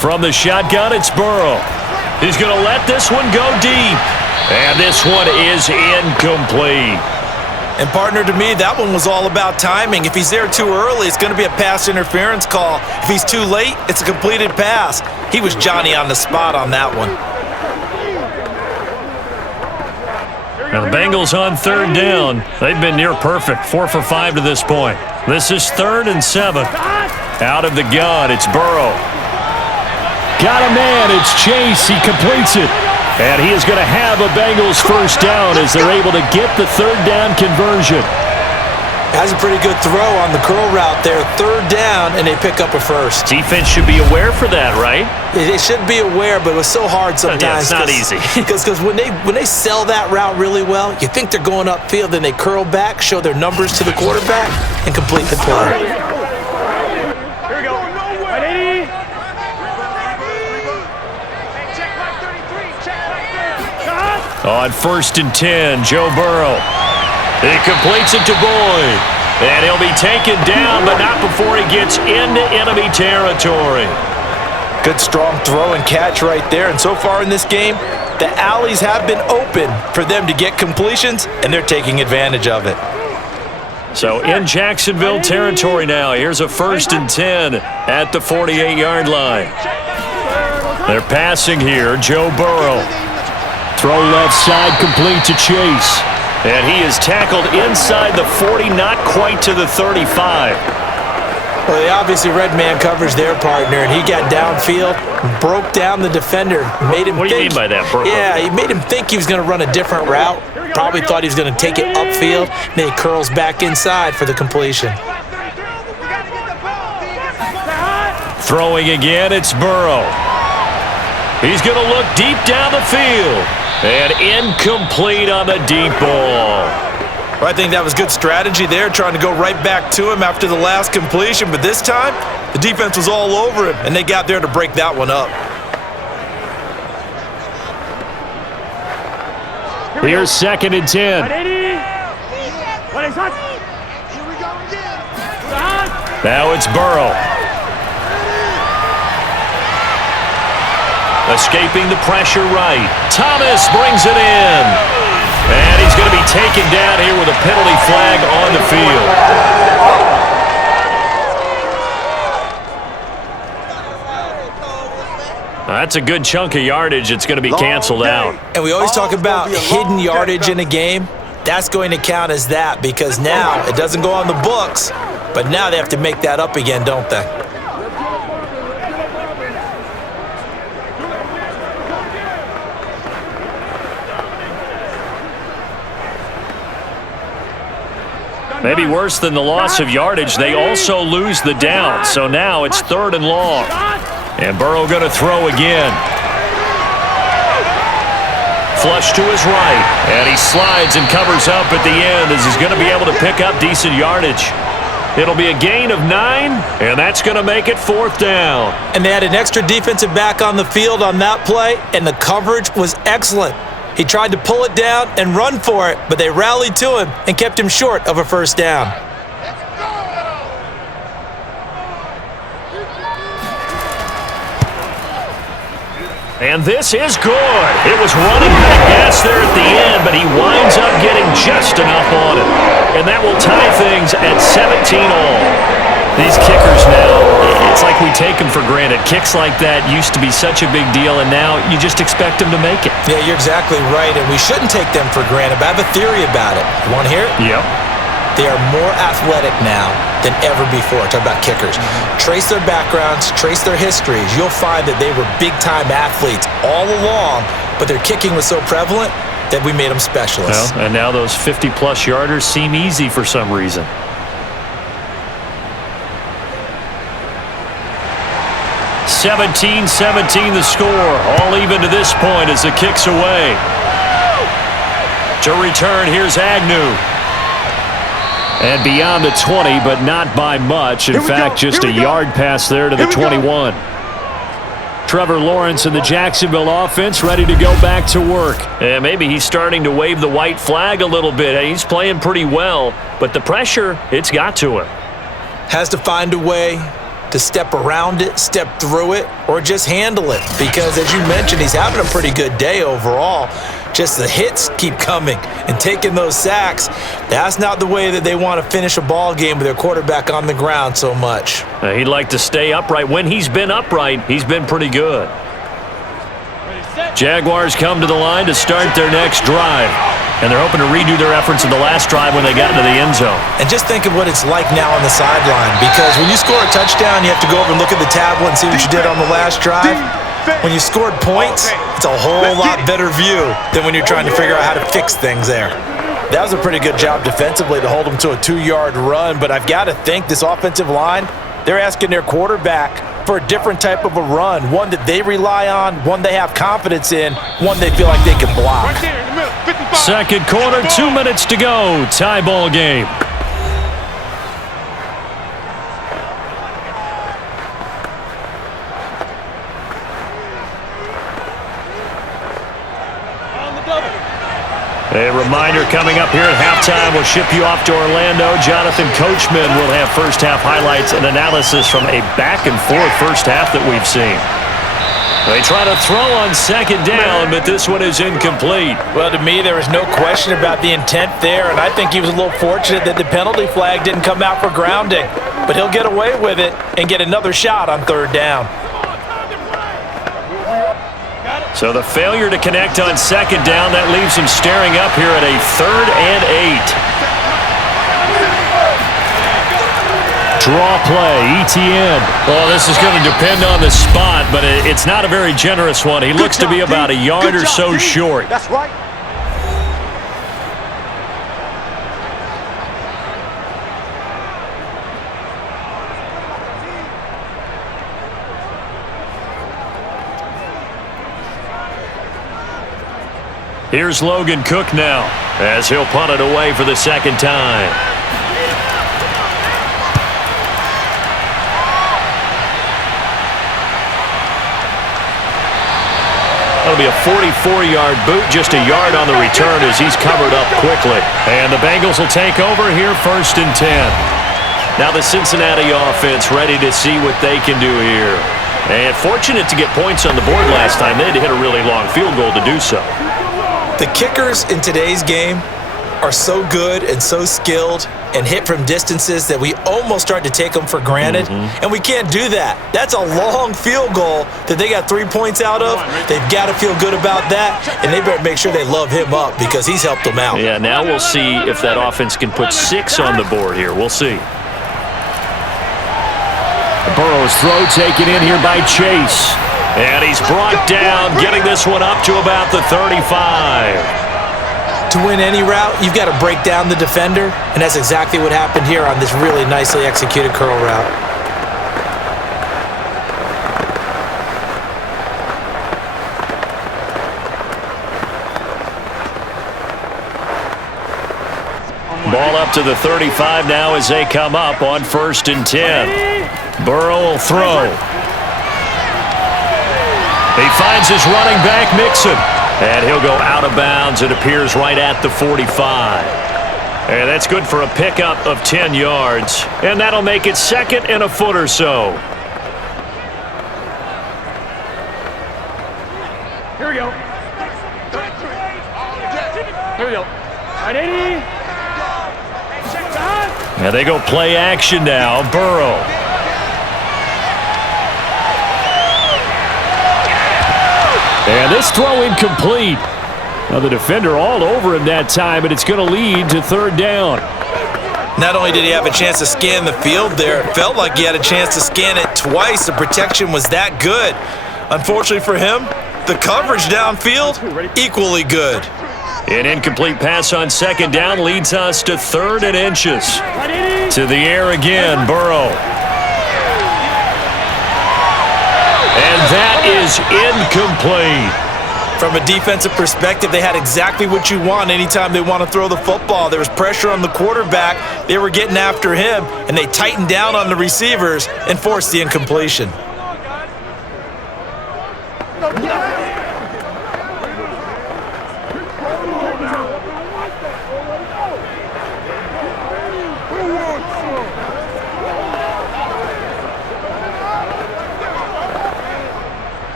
From the shotgun, it's Burrow. He's going to let this one go deep. And this one is incomplete. And partner, to me, that one was all about timing. If he's there too early, it's going to be a pass interference call. If he's too late, it's a completed pass. He was Johnny on the spot on that one. Now the Bengals on 3rd down. They've been near perfect, 4 for 5 to this point. This is 3rd and 7. Out of the gun, it's Burrow. Got a man, it's Chase. He completes it. And he is going to have a Bengals 1st down as they're able to get the 3rd down conversion. Has a pretty good throw on the curl route there. 3rd down, and they pick up a 1st. Defense should be aware for that, right? They should be aware, but it was so hard sometimes. Yeah, it's not easy. Because when they sell that route really well, you think they're going upfield, then they curl back, show their numbers to the quarterback, and complete the play. Here we go. Right, 80. Check back 33. Check back 30. On 1st and 10, Joe Burrow. He completes it to Boyd. And he'll be taken down, but not before he gets into enemy territory. Good strong throw and catch right there. And so far in this game, the alleys have been open for them to get completions, and they're taking advantage of it. So in Jacksonville territory now, here's a 1st and 10 at the 48-yard line. They're passing here, Joe Burrow. Throw left side, complete to Chase. And he is tackled inside the 40, not quite to the 35. Well, they obviously read man coverage their partner, and he got downfield, broke down the defender, made him What do you mean by that, Burrow? Yeah, he made him think he was going to run a different route. Probably thought he was going to take it upfield. Then he curls back inside for the completion. Throwing again, it's Burrow. He's going to look deep down the field. And incomplete on the deep ball. Well, I think that was good strategy there, trying to go right back to him after the last completion. But this time, the defense was all over him, and they got there to break that one up. Here's 2nd and 10. Now it's Burrow. Escaping the pressure right. Thomas brings it in. And he's going to be taken down here with a penalty flag on the field. That's a good chunk of yardage. It's going to be canceled out. And we always talk about hidden yardage in a game. That's going to count as that because now it doesn't go on the books, but now they have to make that up again, don't they? Maybe worse than the loss of yardage, they also lose the down. So now it's 3rd and long. And Burrow going to throw again. Flush to his right. And he slides and covers up at the end as he's going to be able to pick up decent yardage. It'll be a gain of 9, and that's going to make it 4th down. And they had an extra defensive back on the field on that play, and the coverage was excellent. He tried to pull it down and run for it, but they rallied to him and kept him short of a 1st down. And this is good. It was running out of gas there at the end, but he winds up getting just enough on it. And that will tie things at 17-all. These kickers now, it's like we take them for granted. Kicks like that used to be such a big deal, and now you just expect them to make it. Yeah, you're exactly right, and we shouldn't take them for granted, but I have a theory about it. You want to hear it? Yep. They are more athletic now than ever before. Talk about kickers. Trace their backgrounds, trace their histories. You'll find that they were big-time athletes all along, but their kicking was so prevalent that we made them specialists. Well, and now those 50-plus yarders seem easy for some reason. 17-17 the score. All even to this point as the kick's away. To return, here's Agnew. And beyond the 20, but not by much. In fact, just a yard pass there to the 21. Trevor Lawrence and the Jacksonville offense ready to go back to work. And maybe he's starting to wave the white flag a little bit. He's playing pretty well, but the pressure, it's got to him. Has to find a way to step around it, step through it, or just handle it. Because as you mentioned, he's having a pretty good day overall. Just the hits keep coming and taking those sacks. That's not the way that they want to finish a ball game with their quarterback on the ground so much. He'd like to stay upright. When he's been upright, he's been pretty good. Jaguars come to the line to start their next drive. And they're hoping to redo their efforts in the last drive when they got into the end zone. And just think of what it's like now on the sideline. Because when you score a touchdown, you have to go over and look at the tablet and see what you did on the last drive. When you scored points, it's a whole lot better view than when you're trying to figure out how to fix things there. That was a pretty good job defensively to hold them to a 2-yard run. But I've got to think this offensive line, they're asking their quarterback for a different type of a run, one that they rely on, one they have confidence in, one they feel like they can block. Second quarter, 2 minutes to go. Tie ball game. A reminder coming up here at halftime. We'll ship you off to Orlando. Jonathan Coachman will have first half highlights and analysis from a back-and-forth first half that we've seen. They try to throw on second down, but this one is incomplete. Well, to me, there was no question about the intent there, and I think he was a little fortunate that the penalty flag didn't come out for grounding. But he'll get away with it and get another shot on third down. So the failure to connect on second down, that leaves him staring up here at a 3rd and 8. Draw play, ETN. Well, this is going to depend on the spot, but it's not a very generous one. He looks to be about a yard or so short. That's right. Here's Logan Cook now, as he'll punt it away for the second time. That'll be a 44-yard boot, just a yard on the return as he's covered up quickly. And the Bengals will take over here, 1st and 10. Now the Cincinnati offense ready to see what they can do here. And fortunate to get points on the board last time. They had to hit a really long field goal to do so. The kickers in today's game are so good and so skilled and hit from distances that we almost start to take them for granted, and we can't do that. That's a long field goal that they got 3 points out of. They've got to feel good about that, and they better make sure they love him up because he's helped them out. Yeah, now we'll see if that offense can put 6 on the board here. We'll see. Burrow's throw taken in here by Chase. And he's brought down, getting this one up to about the 35. To win any route, you've got to break down the defender, and that's exactly what happened here on this really nicely executed curl route. Ball up to the 35 now as they come up on 1st and 10. Burrow will throw. He finds his running back, Mixon. And he'll go out of bounds. It appears right at the 45. And that's good for a pickup of 10 yards. And that'll make it 2nd and a foot or so. Here we go. Here we go. Right, 80. And they go play action now. Burrow. And this throw incomplete. Now the defender all over him that time, and it's going to lead to 3rd down. Not only did he have a chance to scan the field there, it felt like he had a chance to scan it twice. The protection was that good. Unfortunately for him, the coverage downfield, equally good. An incomplete pass on 2nd down leads us to 3rd and inches. To the air again, Burrow. And that is incomplete. From a defensive perspective, they had exactly what you want anytime they want to throw the football. There was pressure on the quarterback. They were getting after him, and they tightened down on the receivers and forced the incompletion.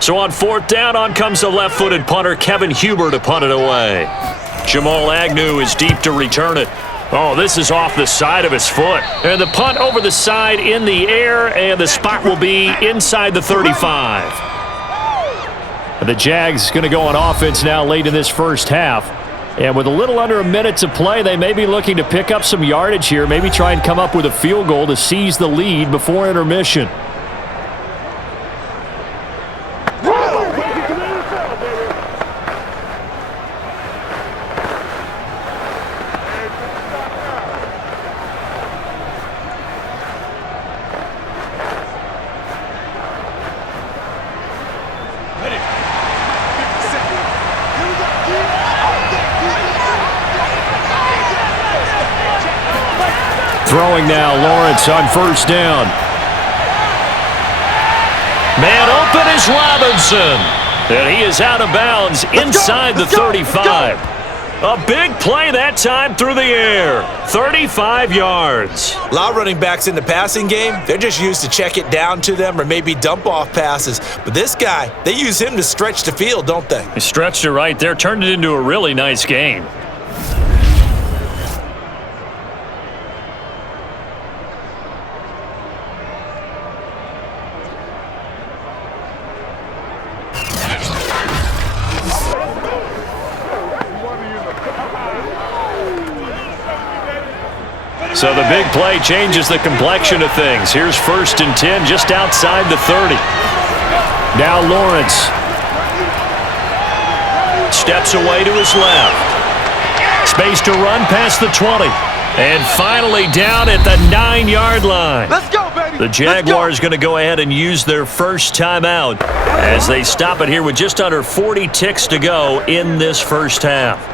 So on 4th down, on comes the left-footed punter, Kevin Huber, to punt it away. Jamal Agnew is deep to return it. Oh, this is off the side of his foot. And the punt over the side in the air, and the spot will be inside the 35. The Jags going to go on offense now late in this first half. And with a little under a minute to play, they may be looking to pick up some yardage here, maybe try and come up with a field goal to seize the lead before intermission. Throwing now, Lawrence on 1st down. Man open is Robinson. And he is out of bounds inside the 35. A big play that time through the air. 35 yards. A lot of running backs in the passing game, they're just used to check it down to them or maybe dump off passes. But this guy, they use him to stretch the field, don't they? He stretched it right there, turned it into a really nice game. So the big play changes the complexion of things. Here's 1st and 10 just outside the 30. Now Lawrence. Steps away to his left. Space to run past the 20. And finally down at the 9-yard line. Let's go, baby. The Jaguars going to go ahead and use their first timeout as they stop it here with just under 40 ticks to go in this first half.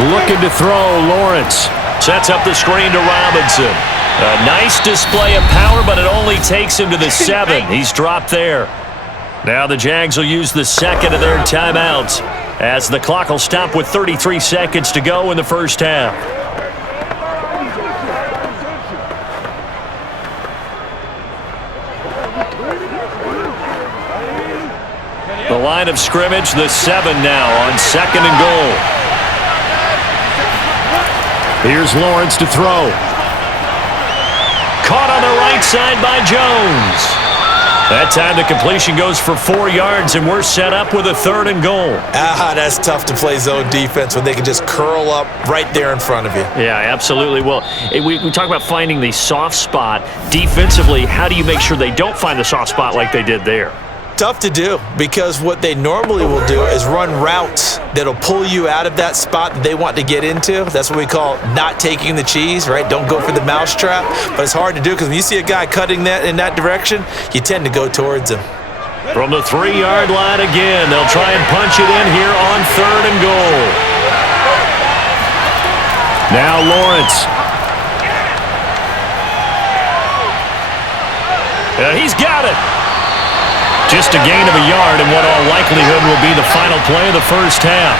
Looking to throw, Lawrence. Sets up the screen to Robinson. A nice display of power, but it only takes him to the 7. He's dropped there. Now the Jags will use the second of their timeouts as the clock will stop with 33 seconds to go in the first half. The line of scrimmage, the 7 now on 2nd and goal. Here's Lawrence to throw. Caught on the right side by Jones. That time the completion goes for 4 yards, and we're set up with a 3rd and goal. That's tough to play zone defense when they can just curl up right there in front of you. Yeah, absolutely. Well, we talk about finding the soft spot. Defensively, how do you make sure they don't find the soft spot like they did there? Tough to do, because what they normally will do is run routes that'll pull you out of that spot that they want to get into. That's what we call not taking the cheese, right? Don't go for the mousetrap. But it's hard to do because when you see a guy cutting that in that direction, you tend to go towards him. From the 3-yard line again, they'll try and punch it in here on 3rd and goal. Now Lawrence. He's got it. Just a gain of a yard in what all likelihood will be the final play of the first half.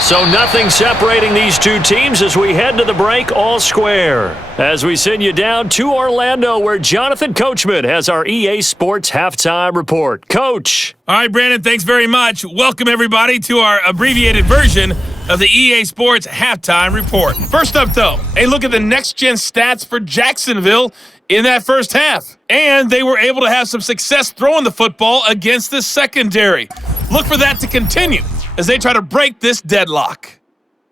So nothing separating these two teams as we head to the break all square. As we send you down to Orlando, where Jonathan Coachman has our EA Sports Halftime Report. Coach. All right, Brandon, thanks very much. Welcome, everybody, to our abbreviated version of the EA Sports Halftime Report. First up, though, a look at the next-gen stats for Jacksonville in that first half. And they were able to have some success throwing the football against the secondary. Look for that to continue as they try to break this deadlock.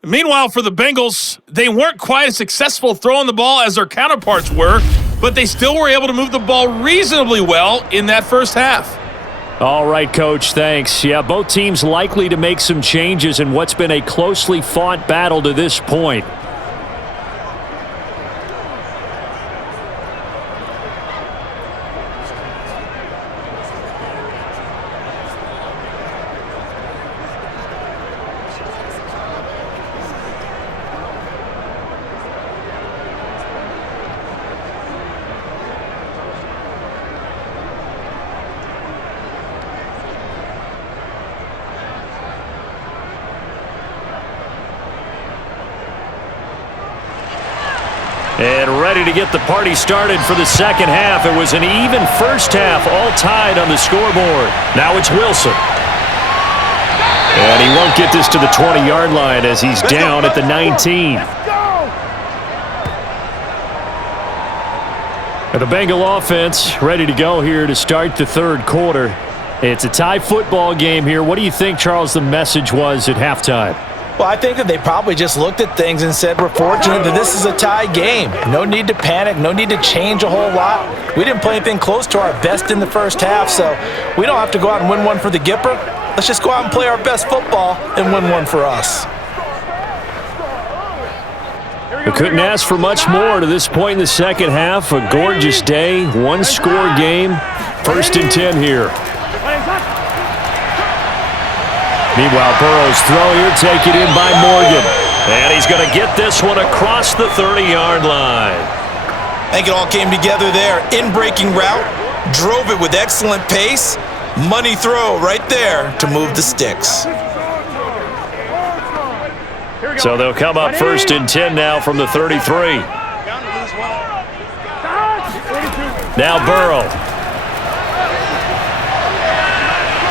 Meanwhile, for the Bengals, they weren't quite as successful throwing the ball as their counterparts were, but they still were able to move the ball reasonably well in that first half. All right, Coach, thanks. Yeah, both teams likely to make some changes in what's been a closely fought battle to this point. And ready to get the party started for the second half. It was an even first half, all tied on the scoreboard. Now it's Wilson. And he won't get this to the 20-yard line as he's down at the 19. And the Bengal offense ready to go here to start the third quarter. It's a tie football game here. What do you think, Charles, the message was at halftime? Well, I think that they probably just looked at things and said, we're fortunate that this is a tie game. No need to panic. No need to change a whole lot. We didn't play anything close to our best in the first half, so we don't have to go out and win one for the Gipper. Let's just go out and play our best football and win one for us. We couldn't ask for much more to this point in the second half. A gorgeous day, one-score game. 1st and 10 here. Meanwhile, Burrow's throw here taken in by Morgan. And he's going to get this one across the 30-yard line. I think it all came together there. In-breaking route, drove it with excellent pace. Money throw right there to move the sticks. So they'll come up 1st and 10 now from the 33. Now Burrow.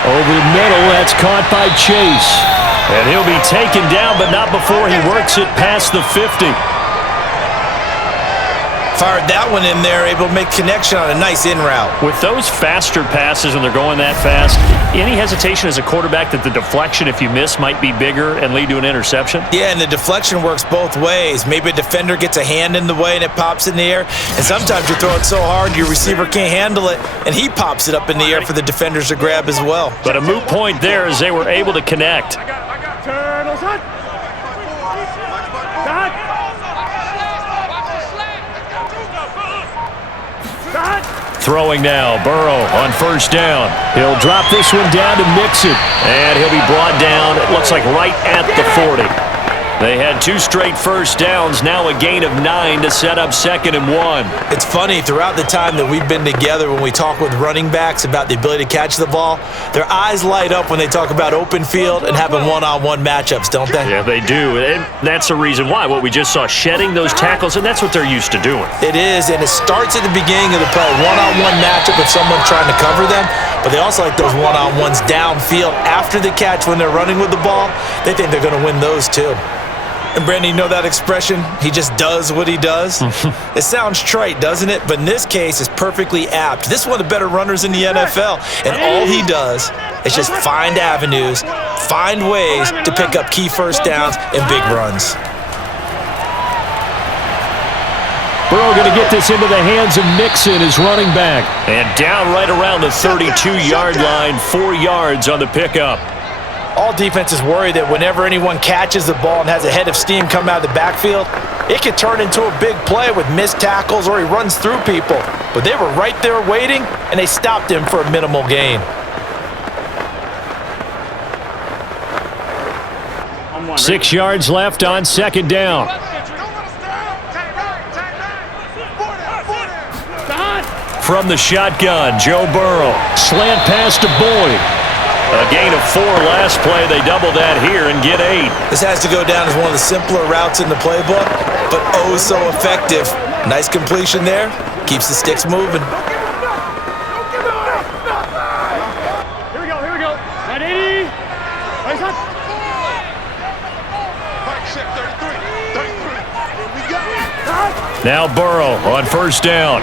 Over the middle, that's caught by Chase. And he'll be taken down, but not before he works it past the 50. Fired that one in there, able to make connection on a nice in route. With those faster passes when they're going that fast, any hesitation as a quarterback that the deflection, if you miss, might be bigger and lead to an interception? Yeah, and the deflection works both ways. Maybe a defender gets a hand in the way and it pops in the air. And sometimes you throw it so hard your receiver can't handle it, and he pops it up in the air for the defenders to grab as well. But a moot point there as they were able to connect. Throwing now, Burrow on 1st down. He'll drop this one down to Mixon. And he'll be brought down, it looks like right at the 40. They had 2 straight 1st downs, now a gain of 9 to set up 2nd and 1. It's funny, throughout the time that we've been together, when we talk with running backs about the ability to catch the ball, their eyes light up when they talk about open field and having one-on-one matchups, don't they? Yeah, they do. And that's the reason why. What we just saw, shedding those tackles, and that's what they're used to doing. It is, and it starts at the beginning of the play. One-on-one matchup if someone's trying to cover them, but they also like those one-on-ones downfield after the catch when they're running with the ball. They think they're going to win those too. And Brandon, you know that expression? He just does what he does? It sounds trite, doesn't it? But in this case, it's perfectly apt. This is one of the better runners in the NFL, and all he does is just find avenues, find ways to pick up key 1st downs and big runs. Burrow going to get this into the hands of Mixon, his running back. And down right around the 32-yard line, 4 yards on the pickup. All defenses worry that whenever anyone catches the ball and has a head of steam come out of the backfield, it could turn into a big play with missed tackles or he runs through people. But they were right there waiting, and they stopped him for a minimal gain. 6 yards left on 2nd down. From the shotgun, Joe Burrow. Slant pass to Boyd. A gain of 4 last play. They double that here and get 8. This has to go down as one of the simpler routes in the playbook, but oh so effective. Nice completion there. Keeps the sticks moving. Here we go. 980. Nice up. Now Burrow on 1st down.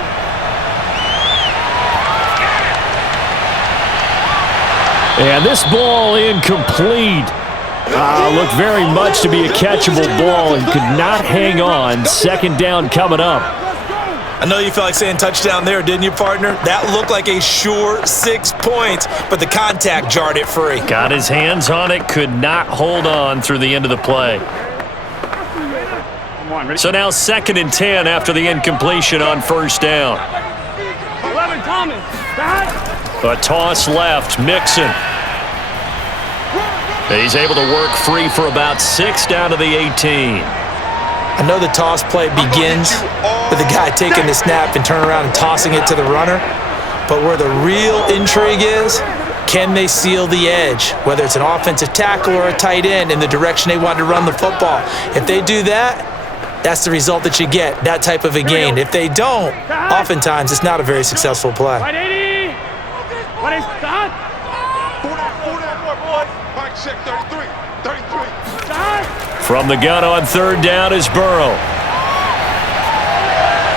And this ball incomplete. Looked very much to be a catchable ball and could not hang on. 2nd down coming up. I know you felt like saying touchdown there, didn't you, partner? That looked like a sure 6 points, but the contact jarred it free. Got his hands on it, could not hold on through the end of the play. So now 2nd and 10 after the incompletion on 1st down. 11, Thomas. A toss left, Mixon. He's able to work free for about 6 down to the 18. I know the toss play begins with the guy taking the snap and turning around and tossing it to the runner, but where the real intrigue is, can they seal the edge, whether it's an offensive tackle or a tight end, in the direction they want to run the football? If they do that, that's the result that you get, that type of a gain. If they don't, oftentimes it's not a very successful play. 180. What is that? 33. From the gun on 3rd down is Burrow.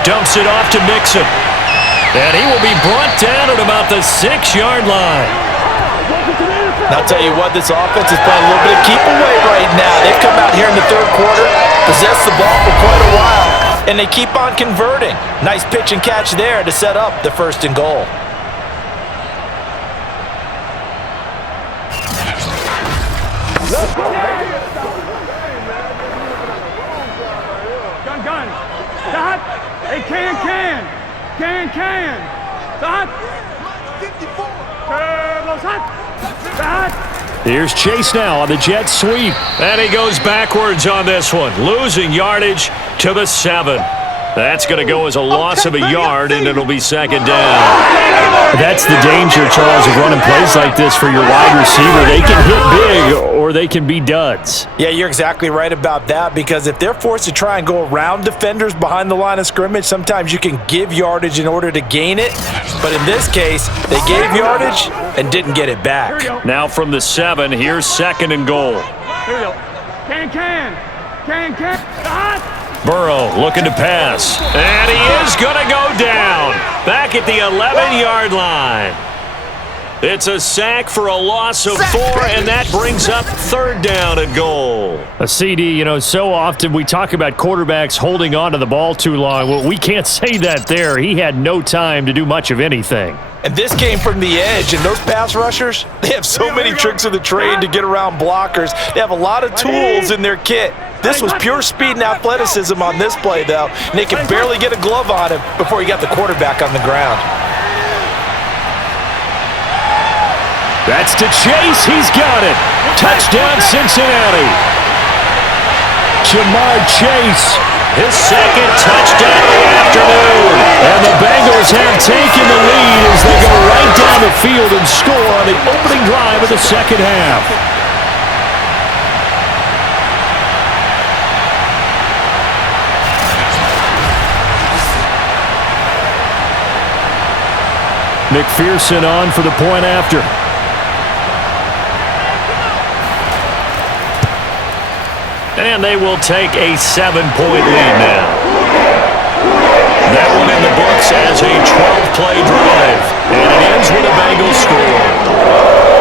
Dumps it off to Mixon. And he will be brought down at about the 6-yard line. And I'll tell you what, this offense is playing a little bit of keep away right now. They've come out here in the 3rd quarter, possessed the ball for quite a while, and they keep on converting. Nice pitch and catch there to set up the 1st and goal. Gun. Stop. Hey, can. Stop. 54. Stop. Here's Chase now on the jet sweep. And he goes backwards on this one, losing yardage to the 7. That's going to go as a loss of a yard, and it'll be second down. That's the danger, Charles, of running plays like this for your wide receiver. They can hit big or they can be duds. Yeah, you're exactly right about that, because if they're forced to try and go around defenders behind the line of scrimmage, sometimes you can give yardage in order to gain it. But in this case, they gave yardage and didn't get it back. Now from the 7, here's second and goal. Here we go. Can. Stop. Burrow looking to pass. And he is going to go down. Back at the 11-yard line. It's a sack for a loss of 4, and that brings up third down and goal. A CD, so often we talk about quarterbacks holding on to the ball too long. Well, we can't say that there. He had no time to do much of anything. And this came from the edge, and those pass rushers, they have so many tricks of the trade to get around blockers. They have a lot of tools in their kit. This was pure speed and athleticism on this play, though, and they could barely get a glove on him before he got the quarterback on the ground. That's to Chase. He's got it. Touchdown, Cincinnati. Jamar Chase. His second touchdown of the afternoon. And the Bengals have taken the lead as they go right down the field and score on the opening drive of the second half. McPherson on for the point after. And they will take a 7-point lead now. That one in the books as a 12-play drive. And it ends with a Bengals score.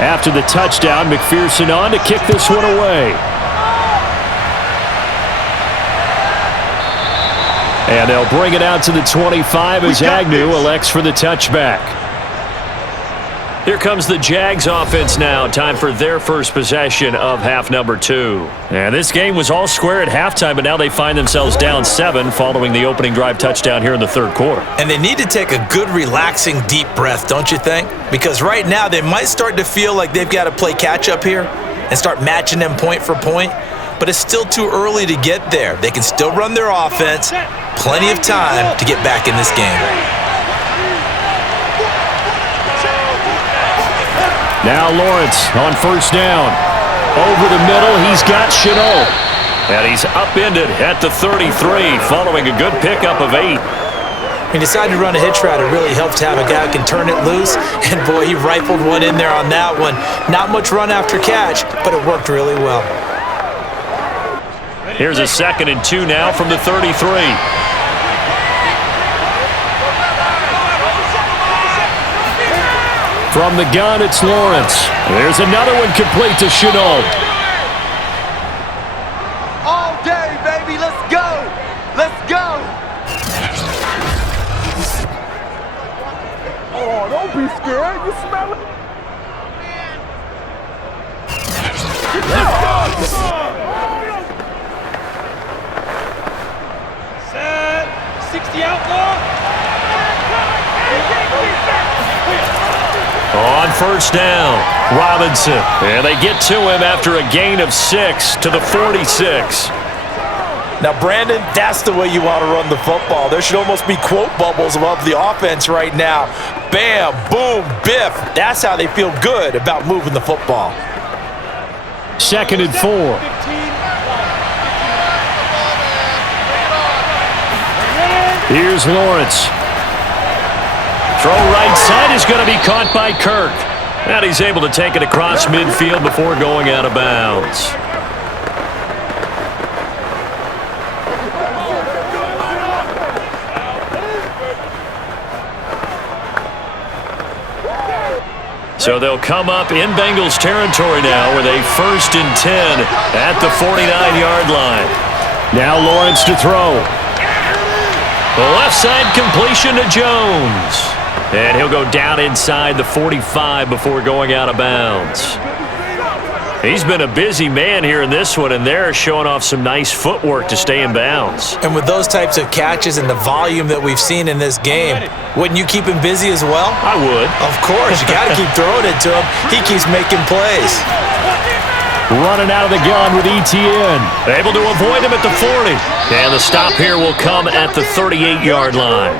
After the touchdown, McPherson on to kick this one away. And they'll bring it out to the 25 as Agnew elects for the touchback. Here comes the JAGS offense now. Time for their first possession of half number 2. And this game was all square at halftime, but now they find themselves down 7 following the opening drive touchdown here in the third quarter. And they need to take a good, relaxing, deep breath, don't you think? Because right now they might start to feel like they've got to play catch-up here and start matching them point for point. But it's still too early to get there. They can still run their offense. Plenty of time to get back in this game. Now Lawrence on first down. Over the middle, he's got Chenault. And he's upended at the 33 following a good pickup of 8. He decided to run a hitch route. It really helps to have a guy who can turn it loose. And boy, he rifled one in there on that one. Not much run after catch, but it worked really well. Here's a 2nd and 2 now from the 33. From the gun, it's Lawrence. There's another one complete to Chenault. All day, baby. Let's go. Let's go. Oh, don't be scared. You smell it? Set. 60 outlaw. On first down, Robinson. And they get to him after a gain of 6 to the 46. Now, Brandon, that's the way you want to run the football. There should almost be quote bubbles above the offense right now. Bam, boom, biff. That's how they feel good about moving the football. 2nd and 4. Here's Lawrence. Throw right side is going to be caught by Kirk. And he's able to take it across midfield before going out of bounds. So they'll come up in Bengals territory now with a 1st and 10 at the 49-yard line. Now Lawrence to throw. The left side completion to Jones. And he'll go down inside the 45 before going out of bounds. He's been a busy man here in this one, and they're showing off some nice footwork to stay in bounds. And with those types of catches and the volume that we've seen in this game, wouldn't you keep him busy as well? I would. Of course. You got to keep throwing it to him. He keeps making plays. Running out of the gun with ETN. Able to avoid him at the 40. And the stop here will come at the 38-yard line.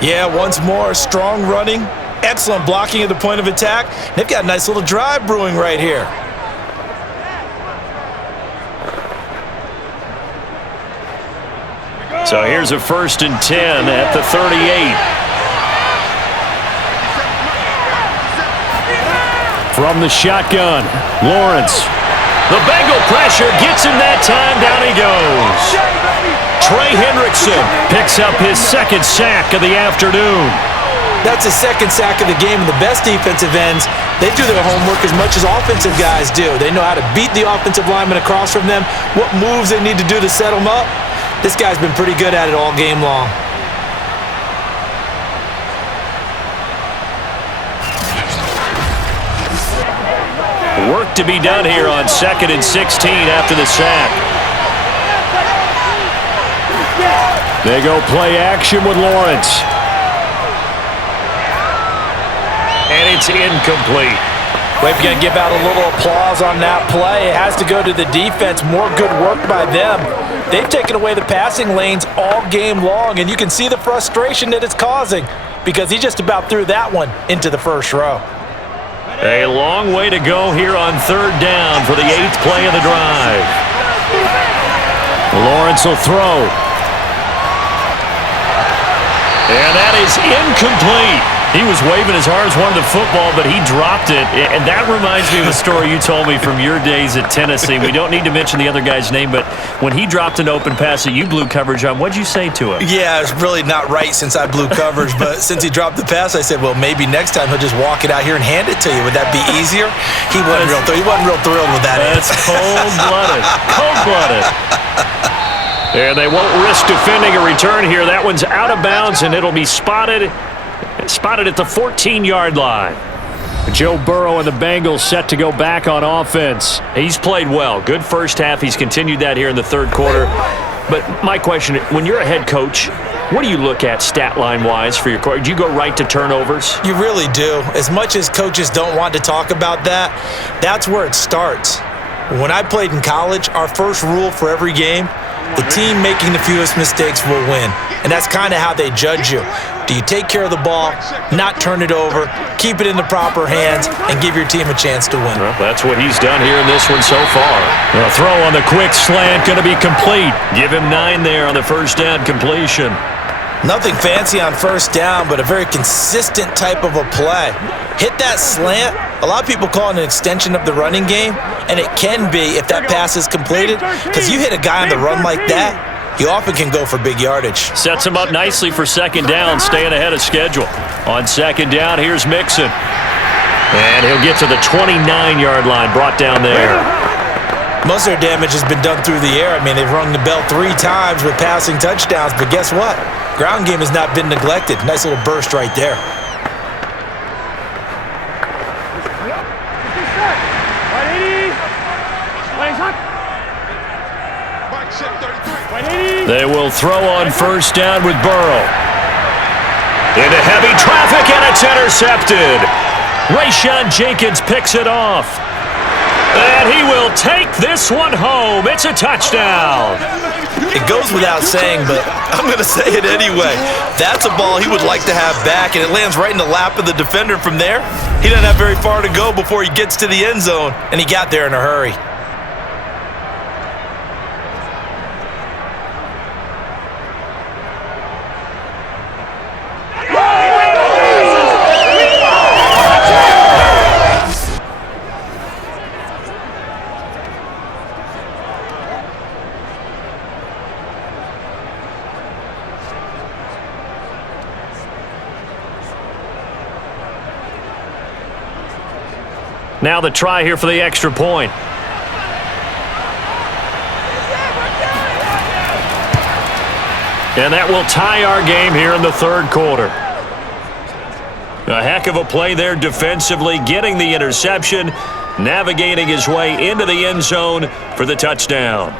Yeah, once more, strong running, excellent blocking at the point of attack. They've got a nice little drive brewing right here. So here's a 1st and 10 at the 38. From the shotgun, Lawrence. The Bengal pressure gets him that time. Down he goes. Trey Hendrickson picks up his 2nd sack of the afternoon. That's his 2nd sack of the game. And the best defensive ends, they do their homework as much as offensive guys do. They know how to beat the offensive lineman across from them, what moves they need to do to set them up. This guy's been pretty good at it all game long. Work to be done here on 2nd and 16 after the sack. They go play action with Lawrence. And it's incomplete. We're going to give out a little applause on that play. It has to go to the defense. More good work by them. They've taken away the passing lanes all game long, and you can see the frustration that it's causing because he just about threw that one into the first row. A long way to go here on 3rd down for the 8th play of the drive. Lawrence will throw. And that is incomplete. He was waving his arms, wanted the football, but he dropped it. And that reminds me of a story you told me from your days at Tennessee. We don't need to mention the other guy's name, but when he dropped an open pass that you blew coverage on, what'd you say to him? Yeah, it's really not right since I blew coverage, but since he dropped the pass, I said, well, maybe next time he'll just walk it out here and hand it to you. Would that be easier? He wasn't real thrilled with that. That's cold-blooded. Cold-blooded. And they won't risk defending a return here. That one's out of bounds, and it'll be spotted at the 14-yard line. Joe Burrow and the Bengals set to go back on offense. He's played well. Good first half. He's continued that here in the 3rd quarter. But my question, when you're a head coach, what do you look at stat line-wise for your coach? Do you go right to turnovers? You really do. As much as coaches don't want to talk about that, that's where it starts. When I played in college, our first rule for every game, the team making the fewest mistakes will win. And that's kind of how they judge you. Do you take care of the ball, not turn it over, keep it in the proper hands, and give your team a chance to win? Well, that's what he's done here in this one so far. The throw on the quick slant going to be complete. Give him 9 there on the 1st down completion. Nothing fancy on 1st down, but a very consistent type of a play. Hit that slant. A lot of people call it an extension of the running game, and it can be if that pass is completed, because you hit a guy on the run like that, you often can go for big yardage. Sets him up nicely for 2nd down, staying ahead of schedule. On 2nd down, here's Mixon. And he'll get to the 29-yard line, brought down there. Most of their damage has been done through the air. I mean, they've rung the bell 3 times with passing touchdowns, but guess what? Ground game has not been neglected. Nice little burst right there. They will throw on 1st down with Burrow. Into heavy traffic, and it's intercepted. Rayshawn Jenkins picks it off. And he will take this one home. It's a touchdown. It goes without saying, but I'm going to say it anyway. That's a ball he would like to have back, and it lands right in the lap of the defender from there. He doesn't have very far to go before he gets to the end zone, and he got there in a hurry. Now the try here for the extra point. And that will tie our game here in the third quarter. A heck of a play there defensively, getting the interception, navigating his way into the end zone for the touchdown.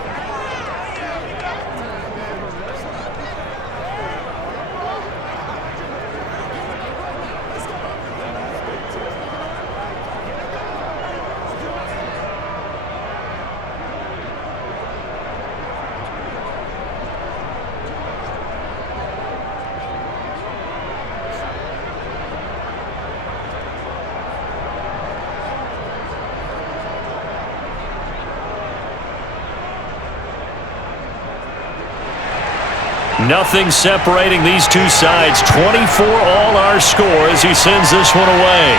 Nothing separating these two sides. 24 all our score as he sends this one away.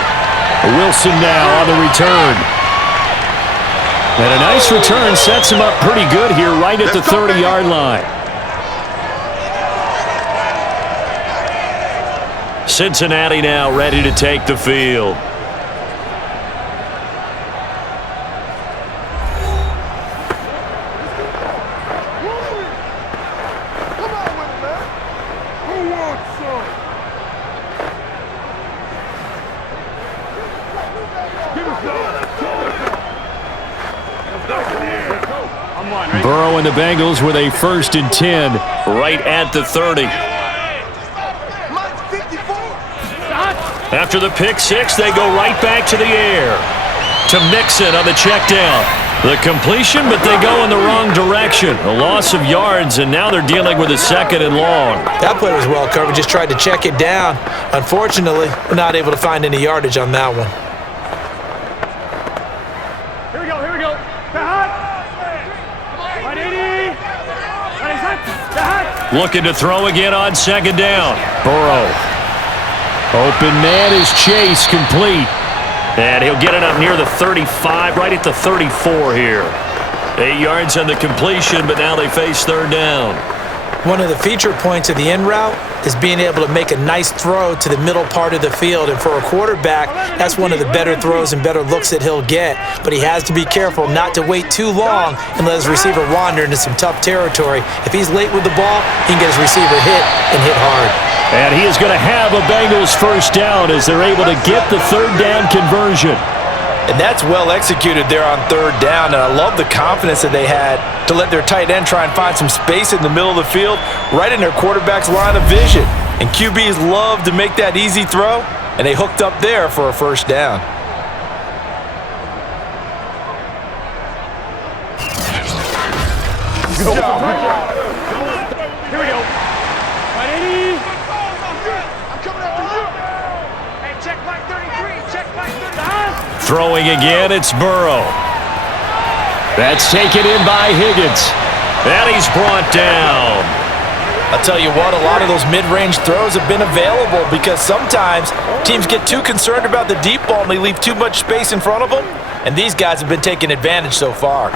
Wilson now on the return. And a nice return sets him up pretty good here right at the 30-yard line. Cincinnati now ready to take the field. Burrow and the Bengals with a 1st and 10 right at the 30. After the pick six, they go right back to the air. To Mixon on the check down. The completion, but they go in the wrong direction. A loss of yards, and now they're dealing with a 2nd and long. That play was well covered. Just tried to check it down. Unfortunately, we're not able to find any yardage on that one. Here we go. Looking to throw again on 2nd down. Burrow. Open man is Chase, complete. And he'll get it up near the 35, right at the 34 here. 8 yards on the completion, but now they face 3rd down. One of the feature points of the in route is being able to make a nice throw to the middle part of the field. And for a quarterback, that's one of the better throws and better looks that he'll get. But he has to be careful not to wait too long and let his receiver wander into some tough territory. If he's late with the ball, he can get his receiver hit and hit hard. And he is going to have a Bengals 1st down as they're able to get the 3rd down conversion. And that's well executed there on 3rd down. And I love the confidence that they had to let their tight end try and find some space in the middle of the field, right in their quarterback's line of vision. And QBs love to make that easy throw, and they hooked up there for a 1st down. Here we go. 180. I'm coming after you. Hey, check back 33. Check back 33. Throwing again, it's Burrow. That's taken in by Higgins. And he's brought down. I'll tell you what, a lot of those mid-range throws have been available because sometimes teams get too concerned about the deep ball and they leave too much space in front of them, and these guys have been taking advantage so far.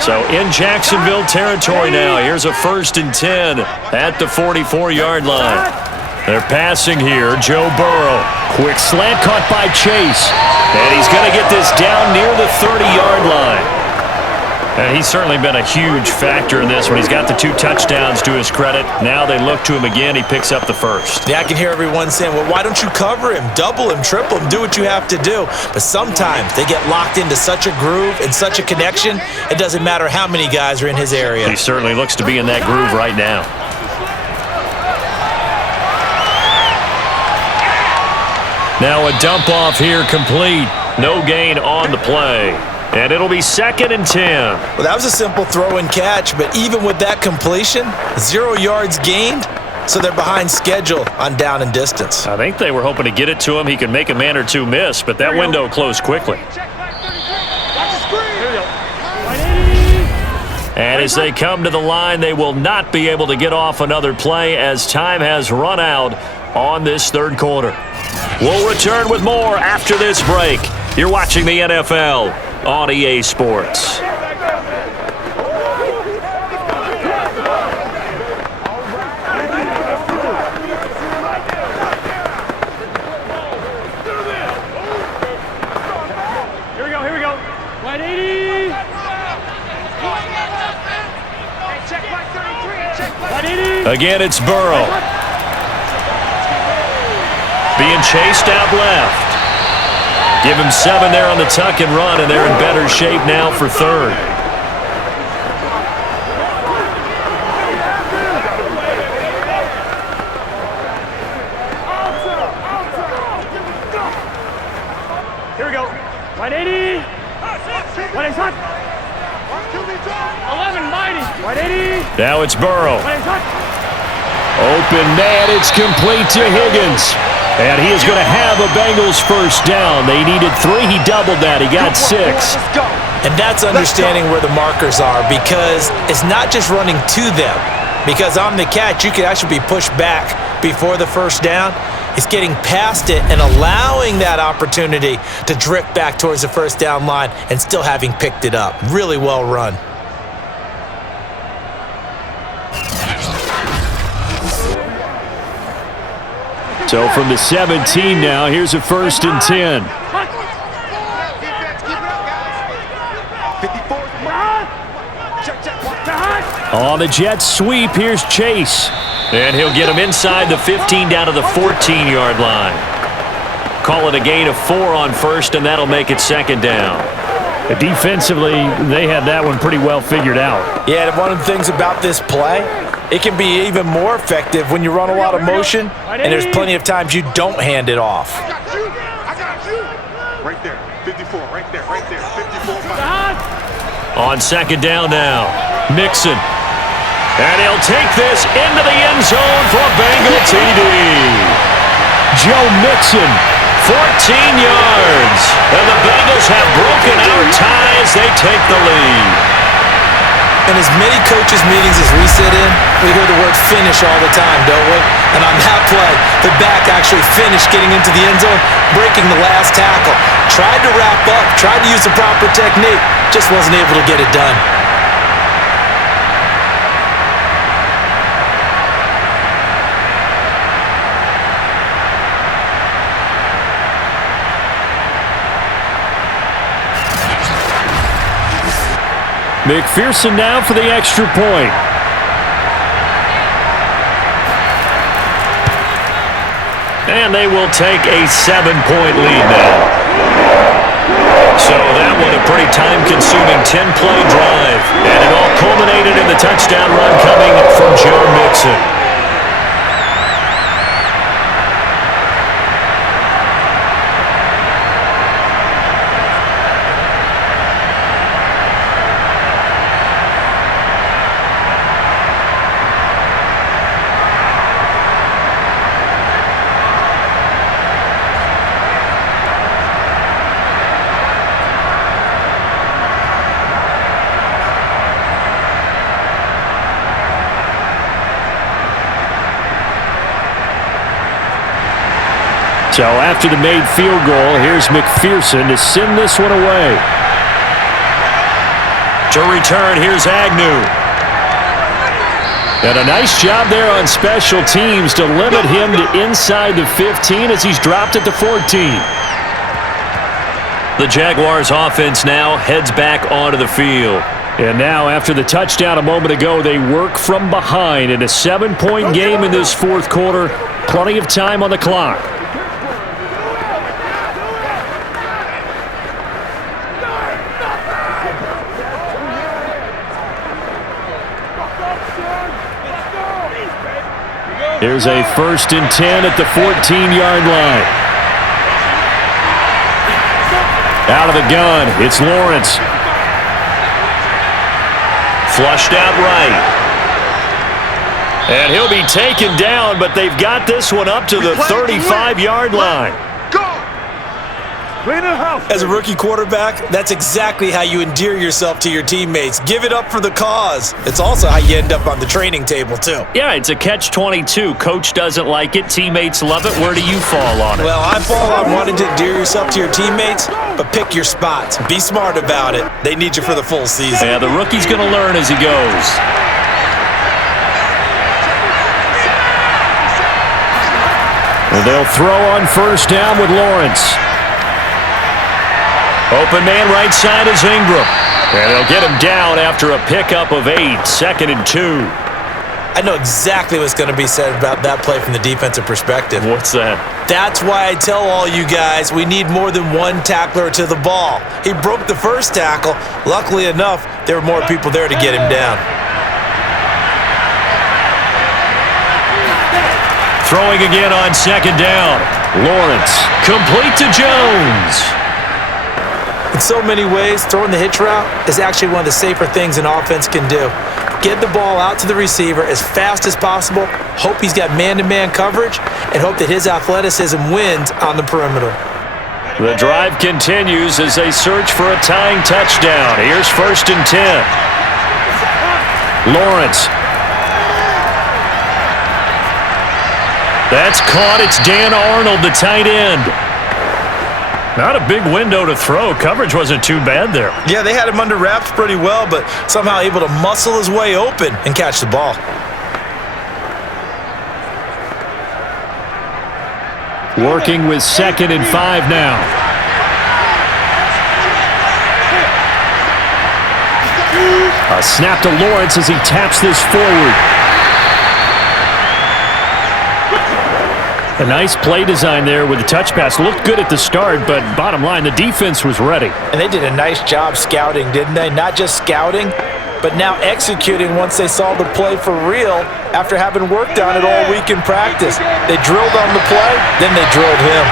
So in Jacksonville territory now, here's a 1st and 10 at the 44-yard line. They're passing here, Joe Burrow. Quick slant caught by Chase. And he's going to get this down near the 30-yard line. And he's certainly been a huge factor in this one. He's got the 2 touchdowns to his credit. Now they look to him again. He picks up the 1st. Yeah, I can hear everyone saying, well, why don't you cover him, double him, triple him, do what you have to do. But sometimes they get locked into such a groove and such a connection, it doesn't matter how many guys are in his area. He certainly looks to be in that groove right now. Now a dump off here complete. No gain on the play. And it'll be 2nd and 10. Well, that was a simple throw and catch, but even with that completion, 0 yards gained, so they're behind schedule on down and distance. I think they were hoping to get it to him. He could make a man or two miss, but that window closed quickly. And as they come to the line, they will not be able to get off another play as time has run out on this 3rd quarter. We'll return with more after this break. You're watching the NFL on EA Sports. Again, it's Burrow. Being chased out left. Give him 7 there on the tuck and run, and they're in better shape now for third. Here we go. 180. 180. 11, mighty. 180. Now it's Burrow. 180. Open man, it's complete to Higgins. And he is going to have a Bengals first down. They needed 3. He doubled that. He got 6. And that's understanding where the markers are, because it's not just running to them. Because on the catch, you could actually be pushed back before the first down. It's getting past it and allowing that opportunity to drift back towards the first down line and still having picked it up. Really well run. So from the 17 now, here's a 1st and 10. On the jet sweep, here's Chase. And he'll get him inside the 15 down to the 14-yard line. Call it a gain of 4 on first, and that'll make it 2nd down. Defensively, they had that one pretty well figured out. Yeah, and one of the things about this play, it can be even more effective when you run a lot of motion, and there's plenty of times you don't hand it off. I got you. Right there. 54. Right there. 54. On 2nd down now, Mixon. And he'll take this into the end zone for a Bengal TD. Joe Mixon. 14 yards. And the Bengals have broken our tie as they take the lead. In as many coaches' meetings as we sit in, we hear the word finish all the time, don't we? And on that play, the back actually finished getting into the end zone, breaking the last tackle. Tried to wrap up, tried to use the proper technique, just wasn't able to get it done. McPherson now for the extra point. And they will take a 7-point lead now. So that one a pretty time-consuming 10-play drive. And it all culminated in the touchdown run coming from Joe Mixon. So after the made field goal, here's McPherson to send this one away. To return, here's Agnew. And a nice job there on special teams to limit him to inside the 15 as he's dropped at the 14. The Jaguars offense now heads back onto the field. And now after the touchdown a moment ago, they work from behind in a 7-point game in this 4th quarter. Plenty of time on the clock. Here's a 1st and 10 at the 14-yard line. Out of the gun, it's Lawrence. Flushed out right. And he'll be taken down, but they've got this one up to the 35-yard line. As a rookie quarterback, that's exactly how you endear yourself to your teammates. Give it up for the cause. It's also how you end up on the training table, too. Yeah, it's a catch-22. Coach doesn't like it. Teammates love it. Where do you fall on it? Well, I fall on wanting to endear yourself to your teammates, but pick your spots. Be smart about it. They need you for the full season. Yeah, the rookie's going to learn as he goes. And they'll throw on 1st down with Lawrence. Open man right side is Ingram. And they'll get him down after a pickup of 8. 2nd and 2. I know exactly what's going to be said about that play from the defensive perspective. What's that? That's why I tell all you guys we need more than one tackler to the ball. He broke the first tackle. Luckily enough, there were more people there to get him down. Throwing again on second down. Lawrence, complete to Jones. In so many ways, throwing the hitch route is actually one of the safer things an offense can do. Get the ball out to the receiver as fast as possible, hope he's got man-to-man coverage, and hope that his athleticism wins on the perimeter. The drive continues as they search for a tying touchdown. Here's 1st and 10. Lawrence. That's caught. It's Dan Arnold, the tight end. Not a big window to throw. Coverage wasn't too bad there. Yeah, they had him under wraps pretty well, but somehow able to muscle his way open and catch the ball. Working with 2nd and 5 now. A snap to Lawrence as he taps this forward. A nice play design there with the touch pass. Looked good at the start, but bottom line, the defense was ready. And they did a nice job scouting, didn't they? Not just scouting, but now executing once they saw the play for real after having worked on it all week in practice. They drilled on the play, then they drilled him.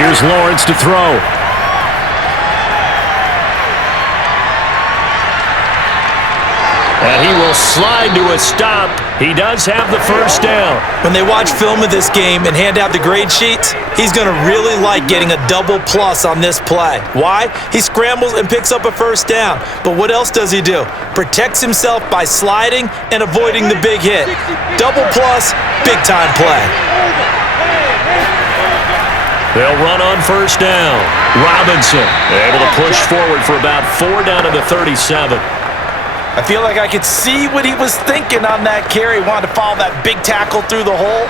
Here's Lawrence to throw. And he will slide to a stop. He does have the first down. When they watch film of this game and hand out the grade sheets, he's going to really like getting a double plus on this play. Why? He scrambles and picks up a first down. But what else does he do? Protects himself by sliding and avoiding the big hit. Double plus, big time play. They'll run on first down. Robinson able to push forward for about 4 down to the 37. I feel like I could see what he was thinking on that carry. Wanted to follow that big tackle through the hole.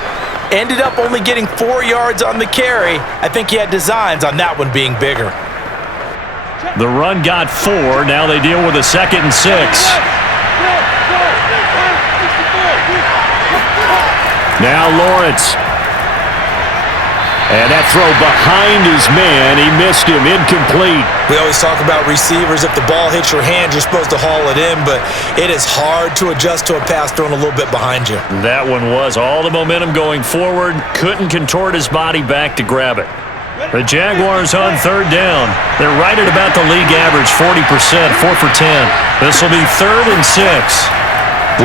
Ended up only getting 4 yards on the carry. I think he had designs on that one being bigger. The run got 4. Now they deal with a 2nd and 6. Now Lawrence. And that throw behind his man. He missed him. Incomplete. We always talk about receivers. If the ball hits your hand, you're supposed to haul it in, but it is hard to adjust to a pass thrown a little bit behind you. That one was all the momentum going forward. Couldn't contort his body back to grab it. The Jaguars on 3rd down. They're right at about the league average, 40%, 4 for 10. This will be 3rd and 6.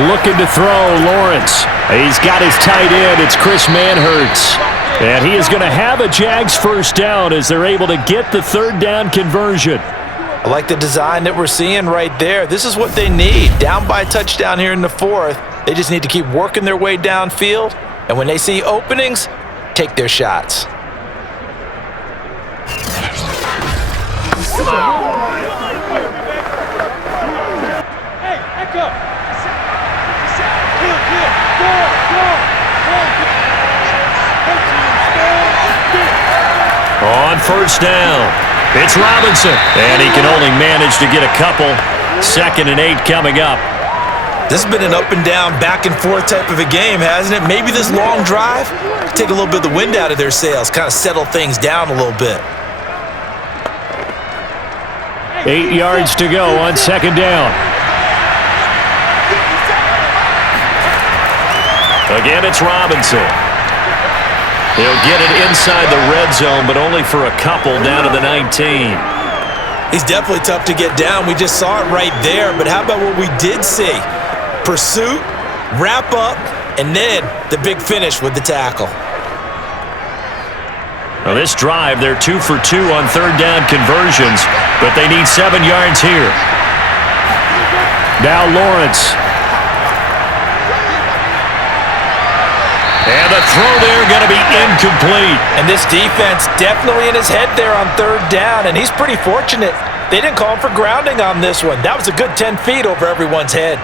Looking to throw, Lawrence. He's got his tight end. It's Chris Manhertz. And he is going to have a Jags first down as they're able to get the 3rd down conversion. I like the design that we're seeing right there. This is what they need. Down by a touchdown here in the 4th. They just need to keep working their way downfield. And when they see openings, take their shots. Hey, echo. On first down, it's Robinson. And he can only manage to get a couple. 2nd and 8 coming up. This has been an up and down, back and forth type of a game, hasn't it? Maybe this long drive, take a little bit of the wind out of their sails, kind of settle things down a little bit. 8 yards to go on 2nd down. Again, it's Robinson. He'll get it inside the red zone, but only for a couple down to the 19. He's definitely tough to get down. We just saw it right there, but how about what we did see? Pursuit, wrap up, and then the big finish with the tackle. Well, this drive, they're 2 for 2 on 3rd down conversions, but they need 7 yards here. Now Lawrence. And the throw there going to be incomplete. And this defense definitely in his head there on 3rd down, and he's pretty fortunate. They didn't call him for grounding on this one. That was a good 10 feet over everyone's head.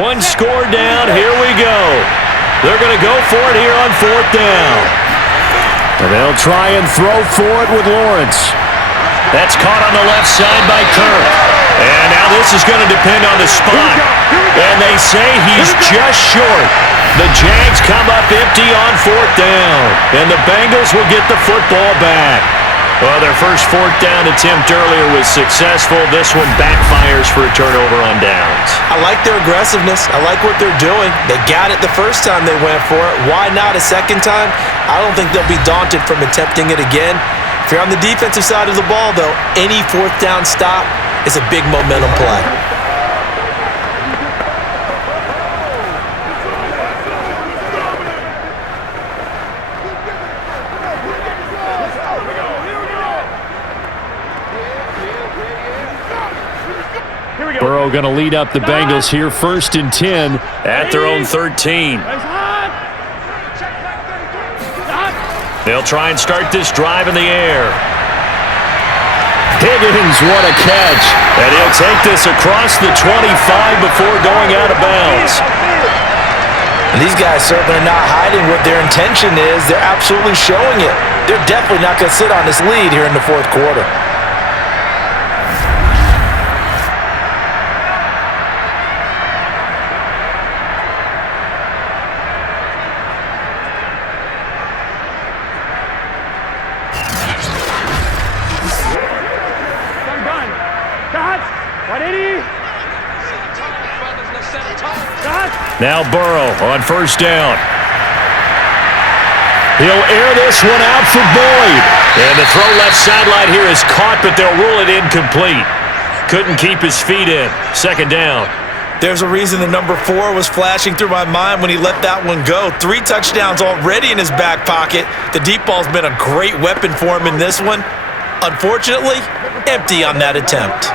One score down. Here we go. They're going to go for it here on 4th down. And they'll try and throw for it with Lawrence. That's caught on the left side by Kirk. And now this is going to depend on the spot. And they say he's just short. The Jags come up empty on 4th down. And the Bengals will get the football back. Well, their first 4th down attempt earlier was successful. This one backfires for a turnover on downs. I like their aggressiveness. I like what they're doing. They got it the first time they went for it. Why not a second time? I don't think they'll be daunted from attempting it again. If you're on the defensive side of the ball, though, any 4th down stop is a big momentum play. Burrow going to lead up the Bengals here, 1st and 10. At their own 13. They'll try and start this drive in the air. Higgins, what a catch. And he'll take this across the 25 before going out of bounds. And these guys certainly are not hiding what their intention is. They're absolutely showing it. They're definitely not going to sit on this lead here in the 4th quarter. Now Burrow on 1st down. He'll air this one out for Boyd. And the throw left sideline here is caught, but they'll rule it incomplete. Couldn't keep his feet in. 2nd down. There's a reason the number 4 was flashing through my mind when he let that one go. 3 touchdowns already in his back pocket. The deep ball's been a great weapon for him in this one. Unfortunately, empty on that attempt.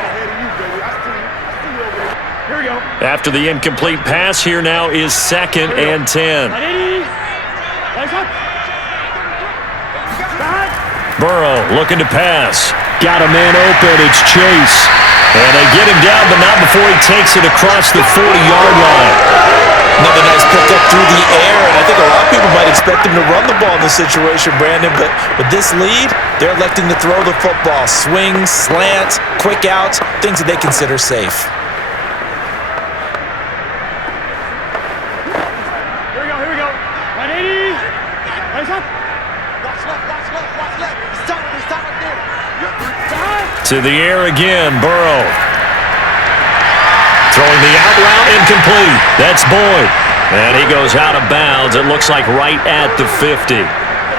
After the incomplete pass, here now is 2nd and 10. Burrow looking to pass. Got a man open. It's Chase. And they get him down, but not before he takes it across the 40-yard line. Another nice pickup through the air, and I think a lot of people might expect him to run the ball in this situation, Brandon, but with this lead, they're electing to throw the football. Swings, slants, quick outs, things that they consider safe. To the air again, Burrow. Throwing the out route incomplete. That's Boyd. And he goes out of bounds. It looks like right at the 50.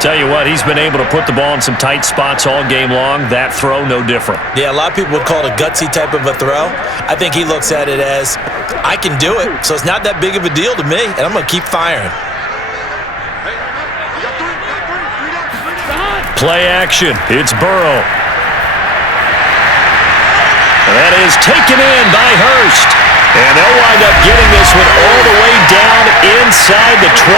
Tell you what, he's been able to put the ball in some tight spots all game long. That throw, no different. Yeah, a lot of people would call it a gutsy type of a throw. I think he looks at it as, I can do it, so it's not that big of a deal to me, and I'm going to keep firing. Play action. It's Burrow. That is taken in by Hurst. And they'll wind up getting this one all the way down inside the 20.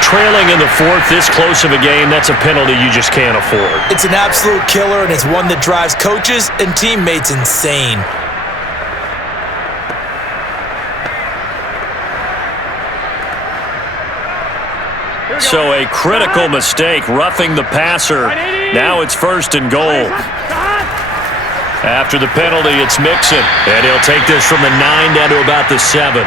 Trailing in the 4th, this close of a game, that's a penalty you just can't afford. It's an absolute killer, and it's one that drives coaches and teammates insane. So a critical mistake, roughing the passer. Now it's 1st and goal. After the penalty, it's Mixon. And he'll take this from the 9 down to about the 7.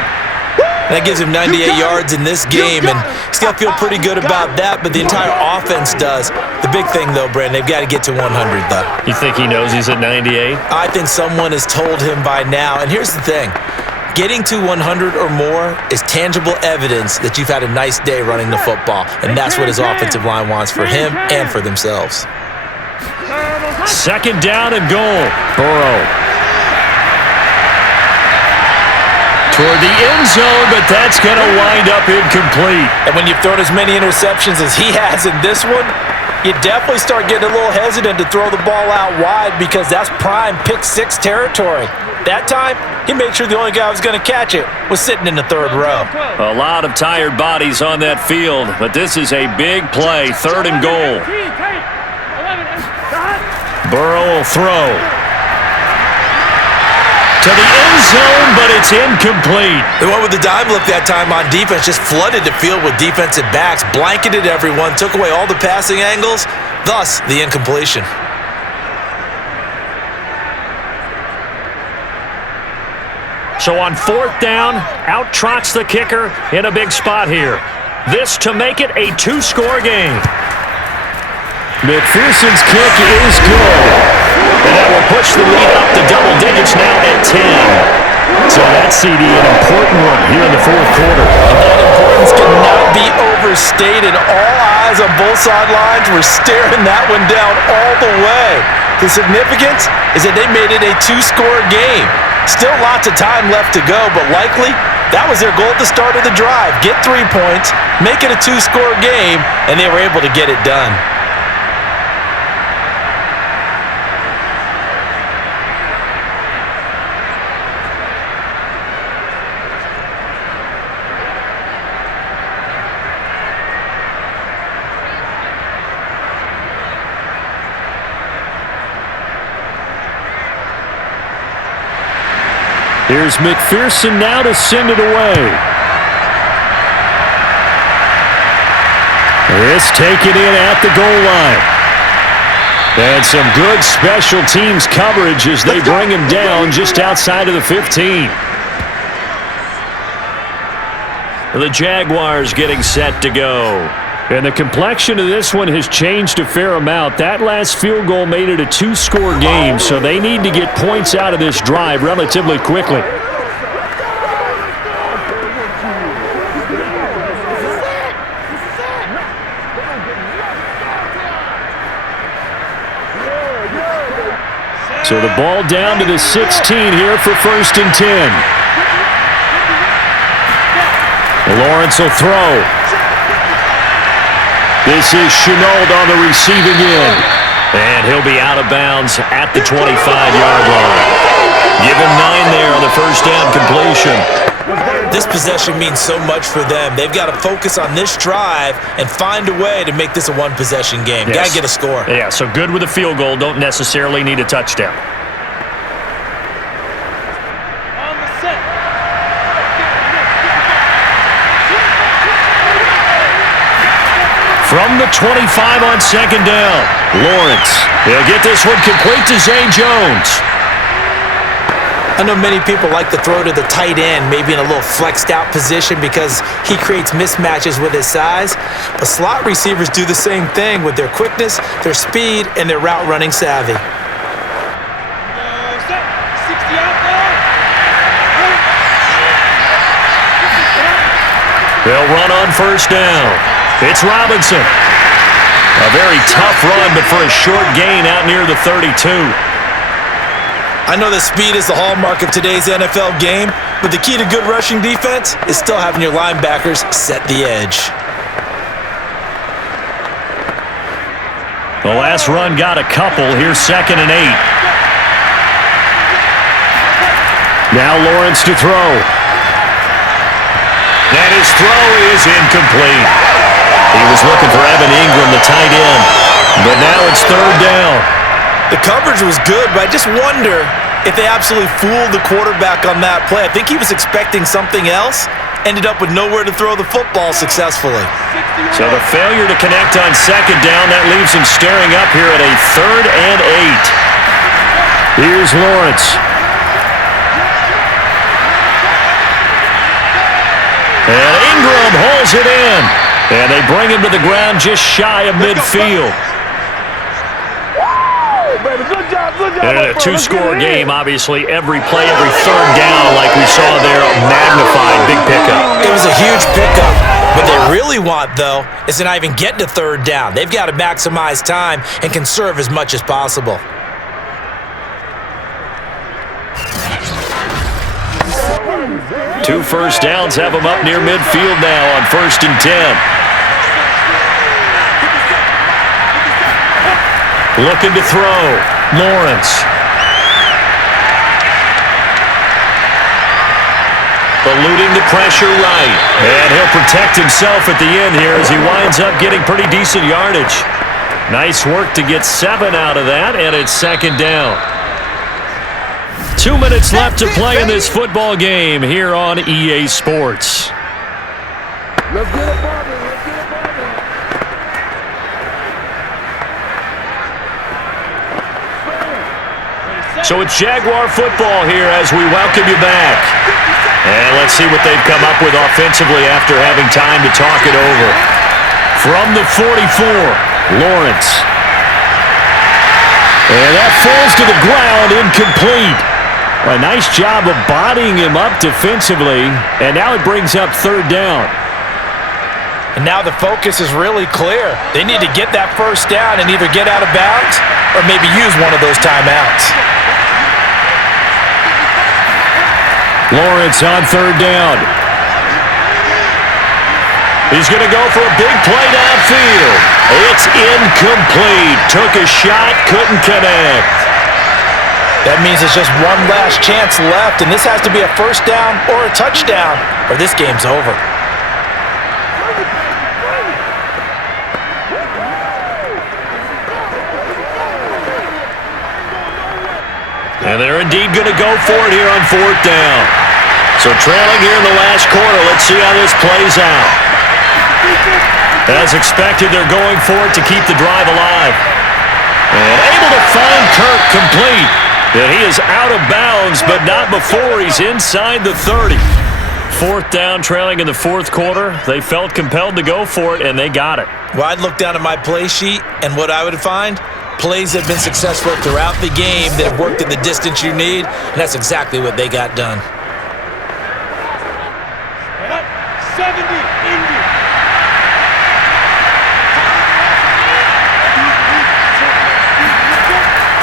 That gives him 98 yards in this game, and he's got to feel pretty good about that, but the entire offense does. The big thing, though, Brandon, they've got to get to 100, though. You think he knows he's at 98? I think someone has told him by now, and here's the thing. Getting to 100 or more is tangible evidence that you've had a nice day running the football, and that's what his offensive line wants for him and for themselves. 2nd down and goal. Burrow. Toward the end zone, but that's going to wind up incomplete. And when you've thrown as many interceptions as he has in this one, you definitely start getting a little hesitant to throw the ball out wide because that's prime pick-6 territory. That time, he made sure the only guy who was going to catch it was sitting in the 3rd row. A lot of tired bodies on that field, but this is a big play, 3rd and goal. Burrow will throw. to the end zone, but it's incomplete. They went with the dime look that time on defense, just flooded the field with defensive backs, blanketed everyone, took away all the passing angles, thus the incompletion. So on 4th down, out trots the kicker in a big spot here. This to make it a 2-score game. McPherson's kick is good. And that will push the lead up to double digits now at 10. So that's, CD, an important one here in the 4th quarter. That importance cannot be overstated. All eyes on both sidelines were staring that one down all the way. The significance is that they made it a 2-score game. Still lots of time left to go, but likely that was their goal at the start of the drive. Get 3 points, make it a 2-score game, and they were able to get it done. Here's McPherson now to send it away. It's taken in at the goal line. And some good special teams coverage as they bring him down just outside of the 15. The Jaguars getting set to go. And the complexion of this one has changed a fair amount. That last field goal made it a 2-score game, so they need to get points out of this drive relatively quickly. So the ball down to the 16 here for 1st and 10. Lawrence will throw. This is Chenault on the receiving end. And he'll be out of bounds at the 25-yard line. Give him 9 there on the 1st down completion. This possession means so much for them. They've got to focus on this drive and find a way to make this a 1-possession game. Yes. Got to get a score. Yeah, so good with a field goal. Don't necessarily need a touchdown. From the 25 on 2nd down, Lawrence. He'll get this one complete to Zay Jones. I know many people like to throw to the tight end, maybe in a little flexed out position because he creates mismatches with his size. But slot receivers do the same thing with their quickness, their speed, and their route running savvy. They'll run on 1st down. It's Robinson. A very tough run, but for a short gain out near the 32. I know that speed is the hallmark of today's NFL game, but the key to good rushing defense is still having your linebackers set the edge. The last run got a couple. Here's 2nd and 8. Now Lawrence to throw. And his throw is incomplete. He was looking for Evan Ingram, the tight end. But now it's 3rd down. The coverage was good, but I just wonder if they absolutely fooled the quarterback on that play. I think he was expecting something else, ended up with nowhere to throw the football successfully. So the failure to connect on 2nd down, that leaves him staring up here at a 3rd and 8. Here's Lawrence. And Ingram hauls it in. And they bring him to the ground just shy of midfield. And in a 2-score game, obviously, every play, every 3rd down, like we saw there, magnified, big pickup. It was a huge pickup. What they really want, though, is to not even get to 3rd down. They've got to maximize time and conserve as much as possible. Two 1st downs have them up near midfield now on 1st and 10. Looking to throw. Lawrence. Eluding the pressure right. And he'll protect himself at the end here as he winds up getting pretty decent yardage. Nice work to get 7 out of that, and it's 2nd down. 2 minutes left to play in this football game here on EA Sports. Let's get it poppin'. Let's get it poppin'. So it's Jaguar football here as we welcome you back. And let's see what they've come up with offensively after having time to talk it over. From the 44, Lawrence. And that falls to the ground, incomplete. A nice job of bodying him up defensively, and now it brings up third down. And now the focus is really clear. They need to get that first down and either get out of bounds or maybe use one of those timeouts. Lawrence on third down. He's going to go for a big play downfield. It's incomplete. Took a shot, couldn't connect. That means it's just one last chance left, and this has to be a first down or a touchdown, or this game's over. And they're indeed going to go for it here on fourth down. So trailing here in the last quarter. Let's see how this plays out. As expected, they're going for it to keep the drive alive. And able to find Kirk complete. And he is out of bounds, but not before he's inside the 30. Fourth down, trailing in the fourth quarter. They felt compelled to go for it, and they got it. Well, I'd look down at my play sheet, and what I would find, plays have been successful throughout the game that have worked in the distance you need, and that's exactly what they got done. 70, Indy.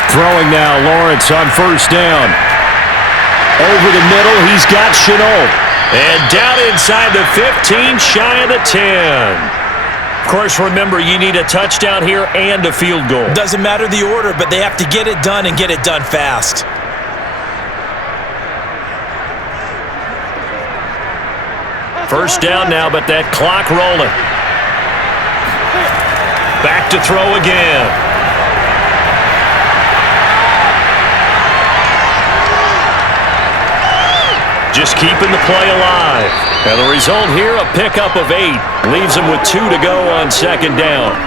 Throwing now, Lawrence on first down. Over the middle, he's got Chenault. And down inside the 15, shy of the 10. Of course, remember, you need a touchdown here and a field goal. Doesn't matter the order, but they have to get it done and get it done fast. First down now, but that clock rolling. Back to throw again. Just keeping the play alive. And the result here, a pickup of 8. Leaves him with 2 to go on second down.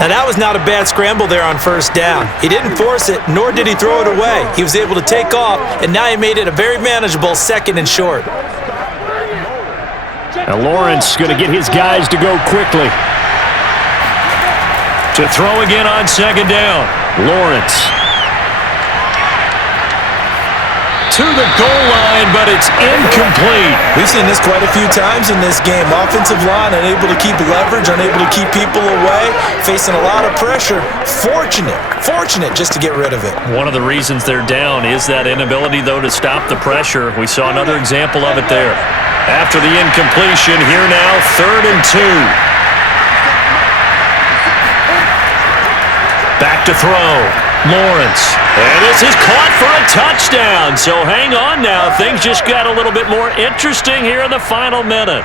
Now, that was not a bad scramble there on first down. He didn't force it, nor did he throw it away. He was able to take off, and now he made it a very manageable second and short. Now Lawrence going to get his guys to go quickly. To throw again on second down. Lawrence. To the goal line, but it's incomplete. We've seen this quite a few times in this game. Offensive line unable to keep leverage, unable to keep people away, facing a lot of pressure. Fortunate just to get rid of it. One of the reasons they're down is that inability, though, to stop the pressure. We saw another example of it there. After the incompletion, here now, 3rd and 2. Back to throw. Lawrence. And this is caught for a touchdown. So hang on now. Things just got a little bit more interesting here in the final minute.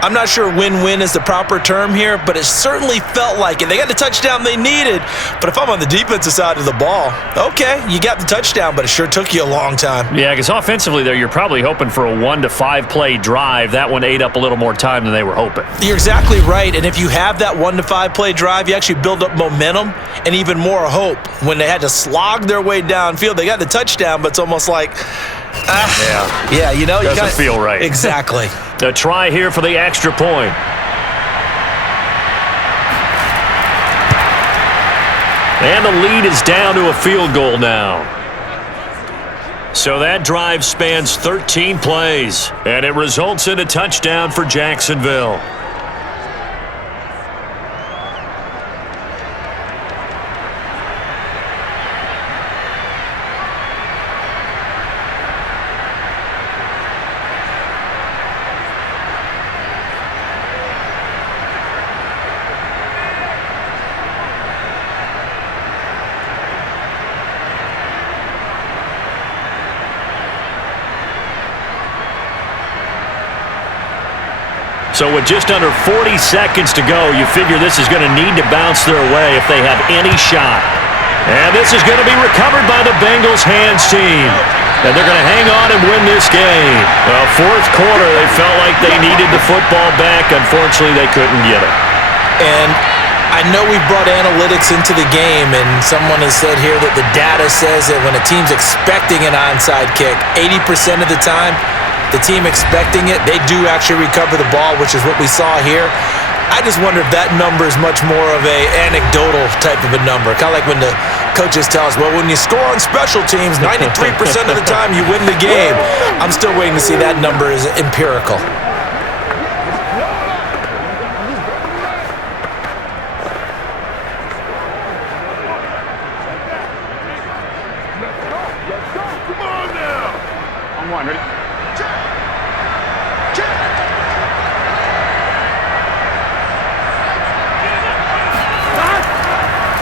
I'm not sure win-win is the proper term here, but it certainly felt like it. They got the touchdown they needed, but if I'm on the defensive side of the ball, okay, you got the touchdown, but it sure took you a long time. Yeah, because offensively there, you're probably hoping for a 1 to 5 play drive. That one ate up a little more time than they were hoping. You're exactly right, and if you have that 1 to 5 play drive, you actually build up momentum and even more hope. When they had to slog their way downfield, they got the touchdown, but it's almost like, yeah, you know, doesn't feel right. Exactly. A try here for the extra point. And the lead is down to a field goal now. So that drive spans 13 plays, and it results in a touchdown for Jacksonville. So with just under 40 seconds to go, you figure this is going to need to bounce their way if they have any shot. And this is going to be recovered by the Bengals hands team. and they're going to hang on and win this game. Well, fourth quarter, they felt like they needed the football back. Unfortunately, they couldn't get it. And I know we brought analytics into the game, and someone has said here that the data says that when a team's expecting an onside kick, 80% of the time, the team expecting it, they do actually recover the ball, which is what we saw here. I just wonder if that number is much more of a anecdotal type of a number. Kind of like when the coaches tell us, well, when you score on special teams, 93% of the time you win the game. I'm still waiting to see that number is empirical.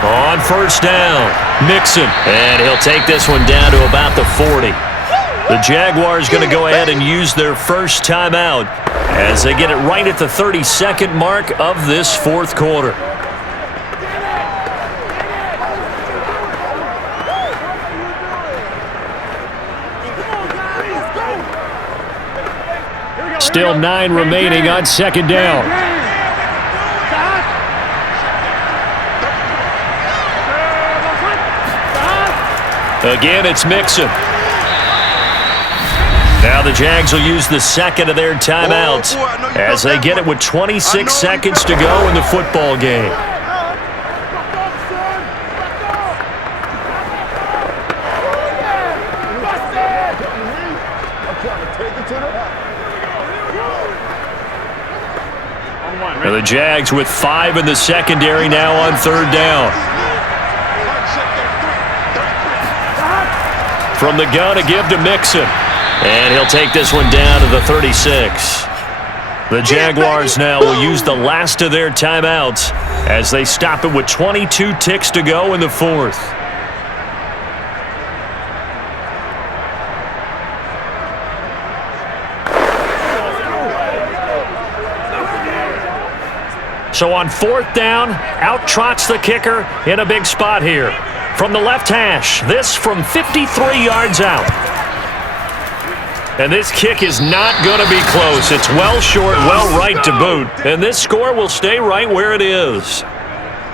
On first down, Mixon, and he'll take this one down to about the 40. The Jaguars going to go ahead and use their first timeout as they get it right at the 32nd mark of this fourth quarter. Still 9 remaining on second down. Again, it's Mixon. Now the Jags will use the second of their timeouts as they get it with 26 seconds to go in the football game. Now the Jags with 5 in the secondary now on third down. From the gun, a give to Mixon. And he'll take this one down to the 36. The Jaguars now will use the last of their timeouts as they stop it with 22 ticks to go in the fourth. So on fourth down, out trots the kicker in a big spot here. From the left hash, this from 53 yards out. And this kick is not going to be close. It's well short, well right to boot. And this score will stay right where it is.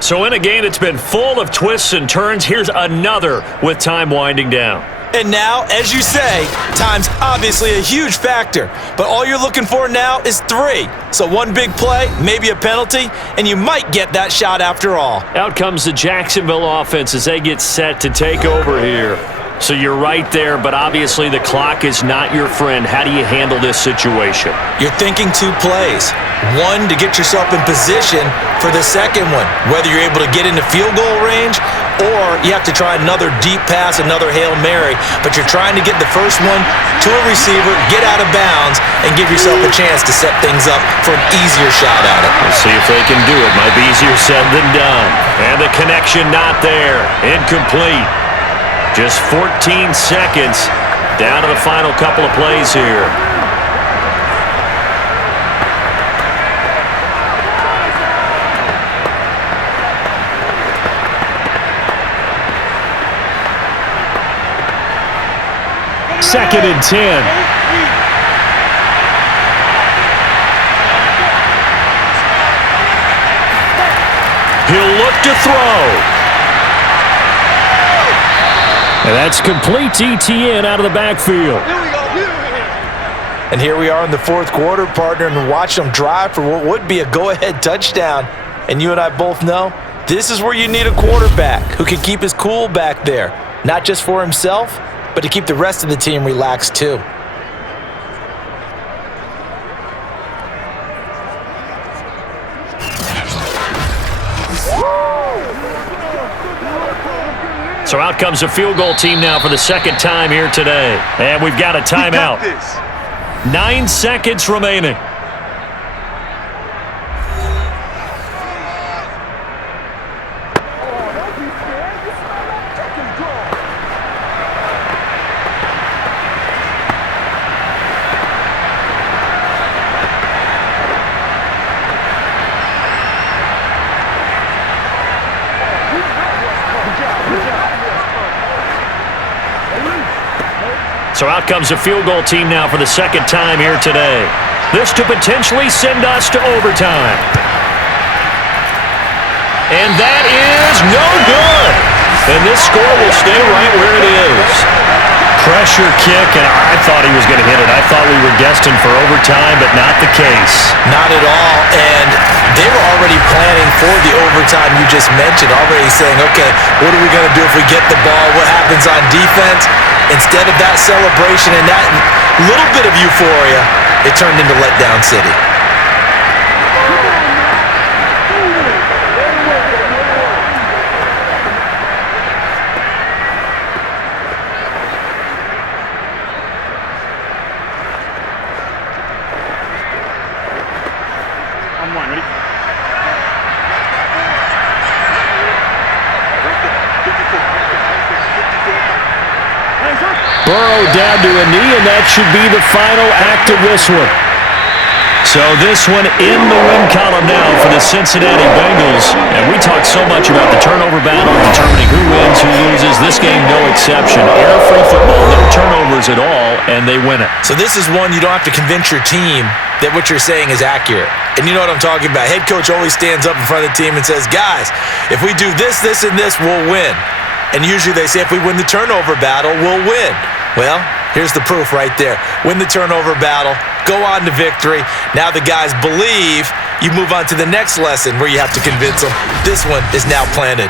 So in a game that's been full of twists and turns, here's another with time winding down. And now, as you say, time's obviously a huge factor. But all you're looking for now is 3. So one big play, maybe a penalty, and you might get that shot after all. Out comes the Jacksonville offense as they get set to take over here. So you're right there, but obviously the clock is not your friend. How do you handle this situation? You're thinking 2 plays. One, to get yourself in position for the second one, whether you're able to get into field goal range or you have to try another deep pass, another Hail Mary, but you're trying to get the first one to a receiver, get out of bounds, and give yourself a chance to set things up for an easier shot at it. We'll see if they can do it. Might be easier said than done. And the connection not there. Incomplete. Just 14 seconds down to the final couple of plays here. Second and 10. He'll look to throw. And that's complete ETN out of the backfield. And here we are in the fourth quarter, partner, and watch them drive for what would be a go-ahead touchdown. And you and I both know this is where you need a quarterback who can keep his cool back there, not just for himself, but to keep the rest of the team relaxed too. So out comes the field goal team now for the second time here today. And we've got a timeout. 9 seconds remaining. So So out comes a field goal team now for the second time here today. This to potentially send us to overtime. And that is no good. And this score will stay right where it is. Pressure kick, and I thought he was going to hit it. I thought we were destined for overtime, but not the case. Not at all, and they were already planning for the overtime you just mentioned, already saying, okay, what are we going to do if we get the ball? What happens on defense? Instead of that celebration and that little bit of euphoria, it turned into letdown city. Burrow down to a knee, and that should be the final act of this one. So this one in the win column now for the Cincinnati Bengals. And we talked so much about the turnover battle, determining who wins, who loses. This game, no exception. Air-free football, no turnovers at all, and they win it. So this is one you don't have to convince your team that what you're saying is accurate. And you know what I'm talking about. Head coach always stands up in front of the team and says, guys, if we do this, this, and this, we'll win. And usually they say if we win the turnover battle, we'll win. Well, here's the proof right there. Win the turnover battle, go on to victory. Now the guys believe. You move on to the next lesson where you have to convince them. This one is now planted.